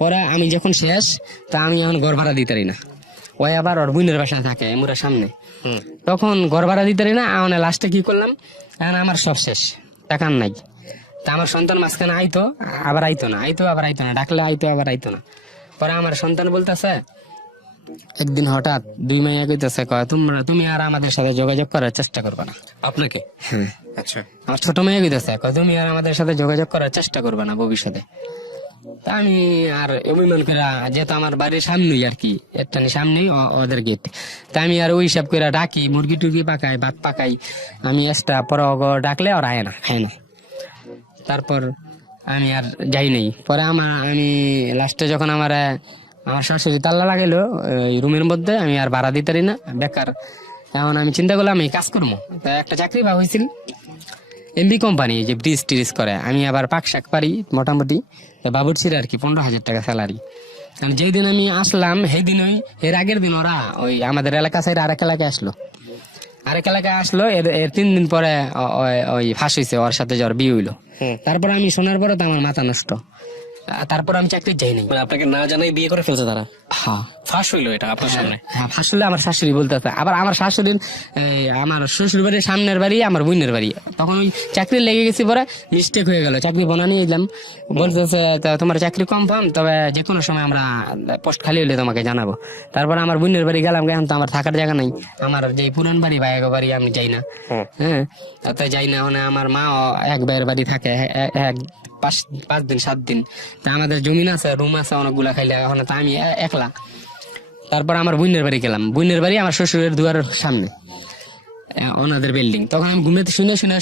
পরে আমি যখন শেষ, তা আমি এখন ঘর ভাড়া দিতে পারি না, ওই আবার ওর বোনের বাসায় থাকে এমুরা সামনে, তখন ঘর ভাড়া দিতে পারি না। মানে লাস্টে কি করলাম, এখন আমার সব শেষ, টাকা নাই। তা আমার সন্তান মাঝখানে আইতো আবার আইতো না, ডাকলে আইতো আবার আইতো না। পরে আমার সন্তান বলতেছে একদিন হঠাৎ 2 মাইয়া কইতেছে, কয় তুমি আর আমাদের সাথে যোগাযোগ করার চেষ্টা করবে না। আপনাকে? হ্যাঁ আচ্ছা। আমার ছোট মেয়ে কইতেছে, কয় তুমি আর আমাদের সাথে যোগাযোগ করার চেষ্টা করবে না ভবিষ্যতে। তা আমি আর অভিমান করে, যেহেতু আমার বাড়ির সামনেই আর কি, একটা সামনেই ওদের গেট, তা আমি আর ওই হিসাব করে ডাকি, মুরগি টুরগি পাকাই, ভাত পাকাই আমি এক্সট্রা। পরে ডাকলে ওরা খায় না। তারপর আমি আর যাই নাই। পরে আমি লাস্টে যখন আমার শাশুড়ি তাল্লা লাগাইলো রুমের মধ্যে, আমি আর ভাড়া দিতে পারি না, বেকার। এখন আমি চিন্তা করলাম আমি কাজ করবো। তা একটা চাকরি পাওয়া হয়েছিল এমবি কোম্পানি, যে ব্রিজ টিরিজ করে। আমি আবার পাক শাক পারি মোটামুটি, বাবুরচির আর কি 15,000 টাকা স্যালারি। যেই দিন আমি আসলাম সেই দিন এর আগের দিন ওরা ওই আমাদের এলাকা সাইডে আরেক এলাকায় আসলো। এর 3 দিন পরে ওই ফাঁস হয়েছে, ওর সাথে যাওয়ার বিয়ে হইলো। তারপর আমি শোনার পরে তো আমার মাথা নষ্ট। তারপর আমি চাকরি যাই নাই, মানে আপনাকে না জানাই বিয়ে করে ফেলছে তারা? হ্যাঁ, ফাঁস হইলো এটা আপনার সামনে? হ্যাঁ, ফাঁস হইলো। আমার শাশুড়ি বলতেছে, আবার আমার শাশুড়ির আমার শ্বশুর বাড়ির সামনের বাড়ি আমার বোনের বাড়ি। তখন ওই চাকরি লেগে গেছি, পরে মিস্টেক হয়ে গেল, চাকরি বানানি এলাম। বলতেছে তোমার চাকরি কনফার্ম, তবে যে কোনো সময় আমরা পোস্ট খালি হলে তোমাকে জানাবো। তারপর আমার বোনের বাড়ি গেলাম, এখন তো আমার থাকার জায়গা নাই। আমার যে পুরান বাড়ি ভাইয়ের বাড়ি আমি যাই না, হ্যাঁ তাতে যাই না। মানে আমার মা এক ভাইয়ের বাড়ি থাকে 5 দিন 7 দিন। তা আমাদের জমিন আছে, রুম আছে অনেকগুলা, খাইলে এখন তা আমি একলা। তারপর আমার বোনের বাড়ি গেলাম, বোনের বাড়ি আমার শ্বশুরের দুয়ারের সামনে। ওনাদের বিল্ডিং। তখন আমি ঘুমেতে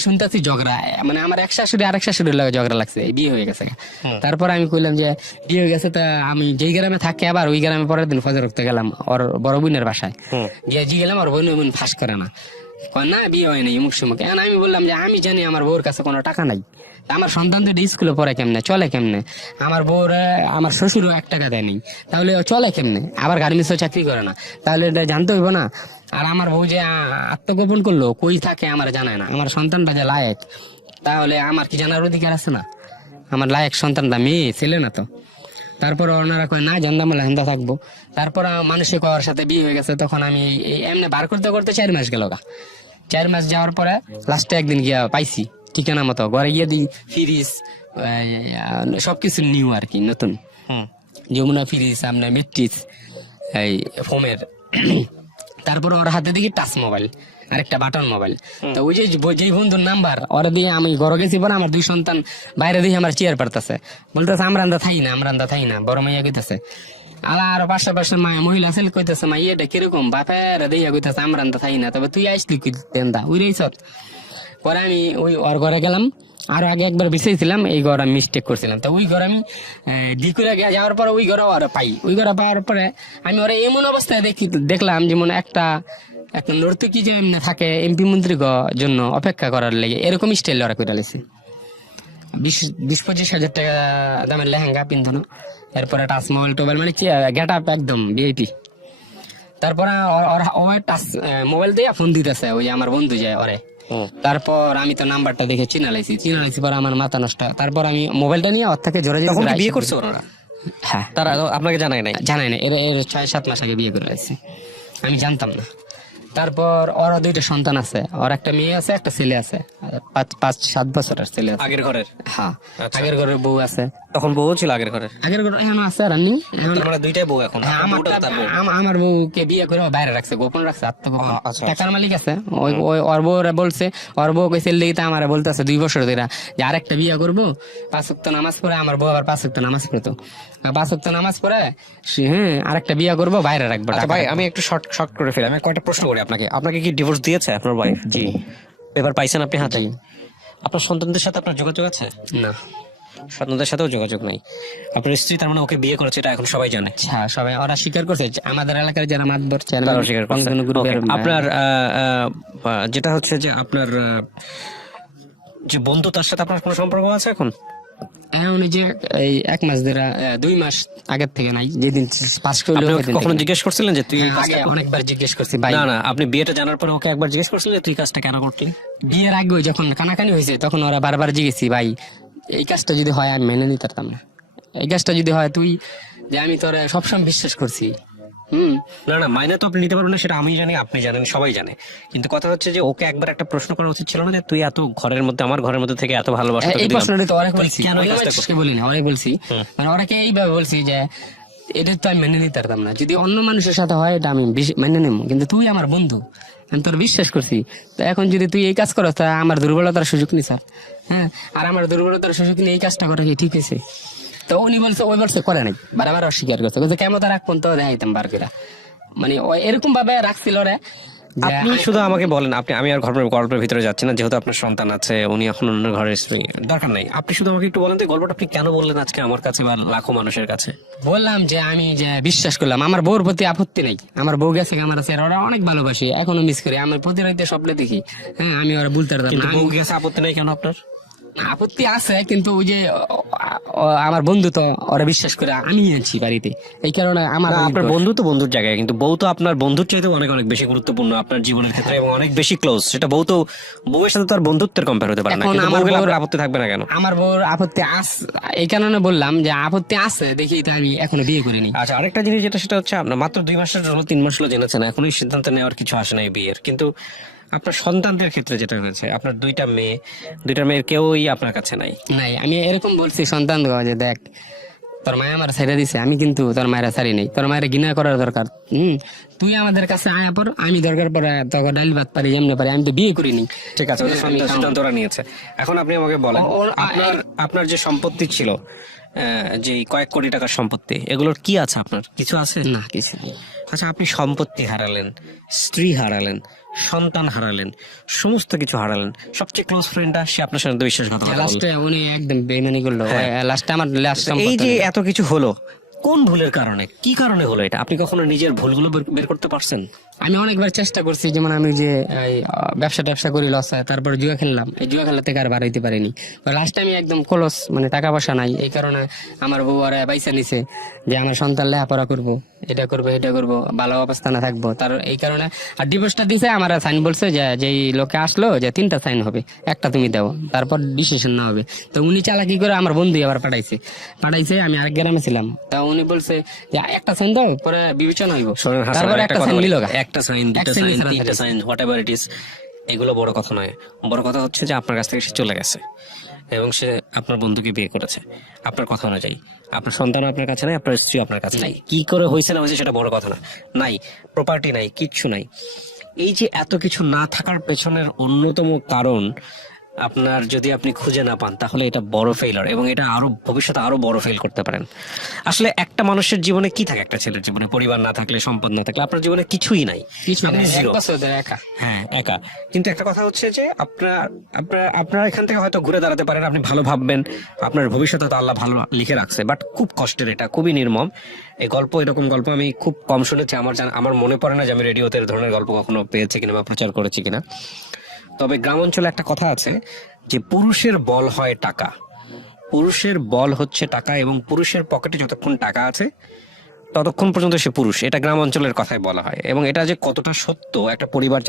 শুনতেছি ঝগড়া, মানে আমার এক শাশুড়ি আরেক শাশুড়ির লাগে ঝগড়া লাগছে, বিয়ে হয়ে গেছে। তারপর আমি কইলাম যে বিয়ে হয়ে গেছে, তা আমি যেই গ্রামে থাকি আবার ওই গ্রামে পরের দিন ফজর উঠতে গেলাম ওর বড় বোনের বাসায়, গিয়ে জি গেলাম, ওর বোন ফাঁস করে না, কয় না বিয়ে হয় নাই মুখ সুমুখে। আমি বললাম যে আমি জানি আমার বউর কাছে কোনো টাকা নাই, আমার সন্তান তো স্কুলে পড়ে কেমনে, চলে কেমনে, আমার বউর আমার শ্বশুরও 1 টাকা দেয়নি, তাহলে ও চলে কেমনে, আবার গার্মেন্টসও চাকরি করে না, তাহলে এটা জানতে হইব না। আর আমার বউ যে আত্মগোপন করলো, কই থাকে আমার জানায় না, আমার সন্তানটা যে লায়েক, তাহলে আমার কি জানার অধিকার আছে না? আমার লায়েক সন্তানটা মেয়ে ছেলে না তো। তারপর ওনারা কয় না জানদামলা হেন্দা থাকবো। তারপর মানুষে কওয়ার সাথে বিয়ে হয়ে গেছে। তখন আমি এমনি বার করতে করতে 4 মাস গেল গা। 4 মাস যাওয়ার পরে লাস্টে একদিন গিয়া পাইছি ঠিকানা মতো, ঘরে গিয়ে দিই ফ্রিজ সবকিছু নিউ আর কি, নতুন যমুনা ফ্রিজ, আপনার মেট্রিক্স এই ফোমের। তারপর ওর হাতে দেখি টাচ মোবাইল আর একটা বাটন মোবাইল। তো ওই যেই বন্ধুর নাম্বার ওরা দিয়ে আমি ঘরে গেছি, পরে আমার 2 সন্তান বাইরে দিয়ে আমার চেয়ার পারতেছে, বলতেছে আমরা থাই না, বড় মাইয়া কইতেছে। আলা আর পাশে মহিলা ছেলে কইতেছে মা এটা কিরকম, বাপের দিয়া কইতেছে আমরা থাই না, তবে তুই আসলি কি দেন্দা উই রইছ। পরে আমি ওই ওর ঘরে গেলাম, আরো আগে একবার বিছাইছিলাম, এই ঘর আমি মিস্টেক করছিলাম। তো ওই ঘর আমি ডিকুরে যাওয়ার পরে ওই ঘরে ওরা পাই, ওই ঘরে পাওয়ার পরে আমি ওরা এমন অবস্থায় দেখলাম যেমন একটা নর্তকী যে এমনি থাকে এমপি মন্ত্রী জন্য অপেক্ষা করার লেগে, এরকম স্টাইল ওরা করে লেছে। 20-25 হাজার টাকা দামের লেহেঙ্গা পিন্ধানো, এরপরে টাচ মোবাইল টোবাইল, মানে কি গেট আপ একদম ভিআইপি। তারপরে টাচ মোবাইল দিয়ে ফোন দিতেছে ওই যে আমার বন্ধু যায় ওরে। তারপর আমি তো নাম্বারটা দেখে চিনা লাইছি পরে আমার মাথা নষ্ট। তারপর আমি মোবাইলটা নিয়ে ওর থেকে জোরে তখন কি বিয়ে করছে ওরা? হ্যাঁ, তারা আপনাকে জানায় নাই? জানাই না, এর 6-7 মাস আগে বিয়ে করে লাইছি, আমি জানতাম না। তারপর ওর 2টা সন্তান আছে, ওর একটা মেয়ে আছে একটা ছেলে আছে, 5-7 বছরের ছেলে আছে আগের ঘরের? হ্যাঁ, আগের ঘরের বউ আছে। তখন বউ ছিল আগের ঘরের? আগের ঘর এখনো আছে রানিং, আমরা 2টাই বউ এখন? আমার বউকে বিয়ে করে বাইরে রাখছে, গোপন রাখছে, আত্মগোপন। আচ্ছা। টাকার মালিক আছে ওর বউ বলছে, ওর বউ কইছে লেগে আমার বলতেছে 2 বছর ধরে যে আরেকটা বিয়ে করবো, 5 ওয়াক্ত নামাজ পড়ে। আমার বউ আবার 5 ওয়াক্ত নামাজ পড়তো, 5 ওয়াক্ত নামাজ পড়ে হ্যাঁ আরেকটা বিয়ে করবো, বাইরে রাখবো। ভাই আমি একটু শর্ট করে ফেলি, আমি কয়েকটা প্রশ্ন করি আপনাকে। আপনাকে কি ডিভোর্স দিয়েছে আপনার ওয়াইফ? জি। পেপার পাইছেন আপনি হাতে? আপনার সন্তানদের সাথে আপনার যোগাযোগ আছে? না, সন্তানদের সাথেও যোগাযোগ নাই। আপনার স্ত্রী তার মানে ওকে বিয়ে করেছে, এটা এখন সবাই জানে? হ্যাঁ সবাই ওরা স্বীকার করছে, আমাদের এলাকার যারা মাতবর তারাও স্বীকার করছে। আপনার যেটা হচ্ছে যে আপনার যে বন্ধু, তার সাথে আপনার কোনো সম্পর্ক আছে এখন? এখন যে এই 1 মাস ধরে 2 মাস আগের থেকে নাই, যেদিন পাস করলো। কখনো জিজ্ঞেস করছিলেন যে তুই? আগে অনেকবার জিজ্ঞেস করছি ভাই। না, আপনি বিয়েটা জানার পরে ওকে একবার জিজ্ঞেস করছিলেন যে তুই কাজটা কেন করলি? বিয়ের আগে যখন কানাকানি হয়েছে তখন ওরা বারবার জিজ্ঞেসি ভাই এই কাজটা যদি হয় আমি মেনে নিতে পারতাম না, এই কাজটা যদি হয় তুই যে আমি তোর সবসময় বিশ্বাস করছি। না মাইনে তো আপনি নিতে পারবেন না, সেটা আমি জানি, আপনি জানেন, সবাই জানে। কিন্তু কথা হচ্ছে যে ওকে একবার একটা প্রশ্ন করা উচিত ছিল না যে তুই এত ঘরের মধ্যে, আমার ঘরের মধ্যে থেকে এত ভালোবাসা এই প্রশ্নটা তো অনেক বলছি, কেন এই কাজটা করছিস? বলি না, অনেক বলছি, মানে ওরাকে এইভাবে বলছি যে এটা তো আমি মেনে নিতে পারতাম না, যদি অন্য মানুষের সাথে হয় এটা আমি মেনে নেব, কিন্তু তুই আমার বন্ধু, আমি তোর বিশ্বাস করছি, তো এখন যদি তুই এই কাজ করো তা আমার দুর্বলতার সুযোগ নি স্যার। হ্যাঁ, আর আমার দুর্বলতার সুযোগ নিয়ে এই কাজটা করা কি ঠিক হয়েছে? তো উনি বলছে, ওই বলছে করে নাই, বারবার অস্বীকার করছে, বলছে কেমন তার রাখবো তো দেখাইতাম বার করে, মানে এরকম ভাবে রাখছিল রে। আপনি শুধু আমাকে বলেন, আমি আর গল্পের ভিতরে যাচ্ছি না, যেহেতু আপনার সন্তান আছে, উনি এখন অন্য ঘরের স্ত্রী, দরকার নাই। আপনি শুধু আমাকে একটু বলেন যে গল্পটা আপনি কেন বললেন আজকে আমার কাছে বা লাখো মানুষের কাছে? বললাম যে আমি যে বিশ্বাস করলাম, আমার বউর প্রতি আপত্তি নেই, আমার বউ গেছে আমার আছে, ওরা অনেক ভালোবাসি, এখনো মিস করি, আমি প্রতি রাতে স্বপ্নে দেখি। হ্যাঁ, আমি ওরা বলতে পারতাম কিন্তু না। বউ গেছে আপত্তি নেই কেন আপনার? আপত্তি আছে, কিন্তু ওই যে আমার বন্ধু তো ওরা বিশ্বাস করে আমি আছি বাড়িতে, এই কারণে আমার আপনার বন্ধু তো বন্ধুর জায়গায়, কিন্তু বউ তো আপনার বন্ধুর চাইতে অনেক অনেক বেশি গুরুত্বপূর্ণ আপনার জীবনের ক্ষেত্রে এবং অনেক বেশি ক্লোজ। সেটা বউ তো, বউয়ের সাথে তার বন্ধুত্বের কম্পেয়ার হতে পারে না, কিন্তু বউ গেলে আপনার আপত্তি থাকবে না কেন? আমার বউর আপত্তি আছে, এই কারণে বললাম যে আপত্তি আছে দেখি তো আমি এখনো বিয়ে করিনি। আচ্ছা, আরেকটা জিনিস যেটা, সেটা হচ্ছে আপনার মাত্র 2 মাসের জন্য 3 মাস হলো জেনেছেন, এখনই সিদ্ধান্ত নেওয়ার কিছু আসে নাই বিয়ের, কিন্তু আপনার সন্তানদের ক্ষেত্রে যেটা হয়েছে, আপনার 2টা মেয়ের কেউই আপনার কাছে নাই। আমি এরকম বলছি সন্তান যে দেখ তোর মায়া আমার ছেড়ে দিছে, আমি কিন্তু তোর মায়েরা ছাড়ি নাই, তোর মায়ের ঘৃণা করার দরকার, তুই আমাদের কাছে আয়া পর, আমি দরকার পরে তোকে ডাল ভাত পারি যেমনি পারি, আমি তো বিয়ে করিনি। ঠিক আছে, সিদ্ধান্ত ওরা নিয়েছে। এখন আপনি আমাকে বলেন, আপনার যে সম্পত্তি ছিল, যে কয়েক কোটি টাকার সম্পত্তি, এগুলোর কি আছে? আপনার কিছু আছে? না, কিছু নেই। আচ্ছা, আপনি সম্পত্তি হারালেন, স্ত্রী হারালেন, সন্তান হারালেন, সমস্ত কিছু হারালেন, সবচেয়ে ক্লোজ ফ্রেন্ডটা সে আপনার সাথে বিশ্বাসঘাতকতা করলো। লাস্টে উনি একদম বেইমানি করলো, লাস্টে আমার লাস্ট এই যে এত কিছু হলো, কোন ভুলের কারণে, কি কারণে হলো এটা? আপনি কখনো নিজের ভুলগুলো বের করতে পারছেন? আমি অনেকবার চেষ্টা করছি, যেমন আমি যে এই, ব্যবসা করি লস হয়, তারপর জুয়া খেললাম, এই জুয়া খেলা থেকে আর বার হইতে পারিনি। লাস্ট আমি একদম ক্লোজ, মানে টাকা পয়সা নাই, এই কারণে আমার বউ আর বাইসা নিছে যে আমার সন্তান লেখাপড়া করবো, এটা করবো, ভালো অবস্থানে থাকবো, তার এই কারণে। আর ডিভোর্সটা দিছে আমার, সাইন বলছে যে যেই লোকে আসলো যে 3টা সাইন হবে, একটা তুমি দাও, তারপর ডিসিশন না হবে। তো উনি চালাকি করে আমার বন্ধু আবার পাঠাইছে, আমি আরেক গ্রামে ছিলাম, তা উনি বলছে যে একটা সাইন দাও, পরে বিবেচনা হইব। শোনেন হাসান, তারপর একটা একটা কথা সাইন বলি, নিল, একটা সাইন, দুটো এক sign সাইন, ছাড়া 3টা sign, whatever it is, এগুলো বড় কথা নয়। বড় কথা হচ্ছে যে আপনার কাছ থেকে সে চলে গেছে এবং সে আপনার বন্ধুকে বিয়ে করেছে আপনার কথা অনুযায়ী। আপনার সন্তান আপনার কাছে নাই, আপনার স্ত্রী আপনার কাছে নাই। কি করে হয়েছে না হয়েছে সেটা বড় কথা না, নাই প্রপার্টি নাই, কিচ্ছু নাই। এই যে এত কিছু না থাকার পেছনের অন্যতম কারণ আপনার, যদি আপনি খুঁজে না পান তাহলে এটা বড় ফেইলার, এবং এটা আরো ভবিষ্যতে আরো বড় ফেল করতে পারেন। আসলে একটা মানুষের জীবনে কি থাকে, একটা ছেলের জীবনে পরিবার না থাকলে, সম্পদ না থাকলে, আপনার জীবনে কিছুই নাই, আপনি এক zero। বছর ধরে একা। হ্যাঁ, একা। কিন্তু একটা কথা হচ্ছে যে আপনার এখান থেকে হয়তো ঘুরে দাঁড়াতে পারেন, আপনি ভালো ভাববেন, আপনার ভবিষ্যতে তো আল্লাহ ভালো লিখে রাখছে, বাট খুব কষ্টের, এটা খুবই নির্মম। এই গল্প, এরকম গল্প আমি খুব কম শুনেছি। আমার মনে পড়ে না যে আমি রেডিওতে এই ধরনের গল্প কখনো পেয়েছি কিনা বা প্রচার করেছি কিনা। তবে গ্রাম অঞ্চলে একটা কথা আছে যে পুরুষের বল হয় টাকা, পুরুষের বল হচ্ছে টাকা, এবং পুরুষের পকেটে যতক্ষণ টাকা আছে ততক্ষণ পর্যন্ত সে পুরুষ। এটা গ্রাম অঞ্চলের কথাই বলা হয়, এবং এটা যে কতটা সত্য, একটা পরিবার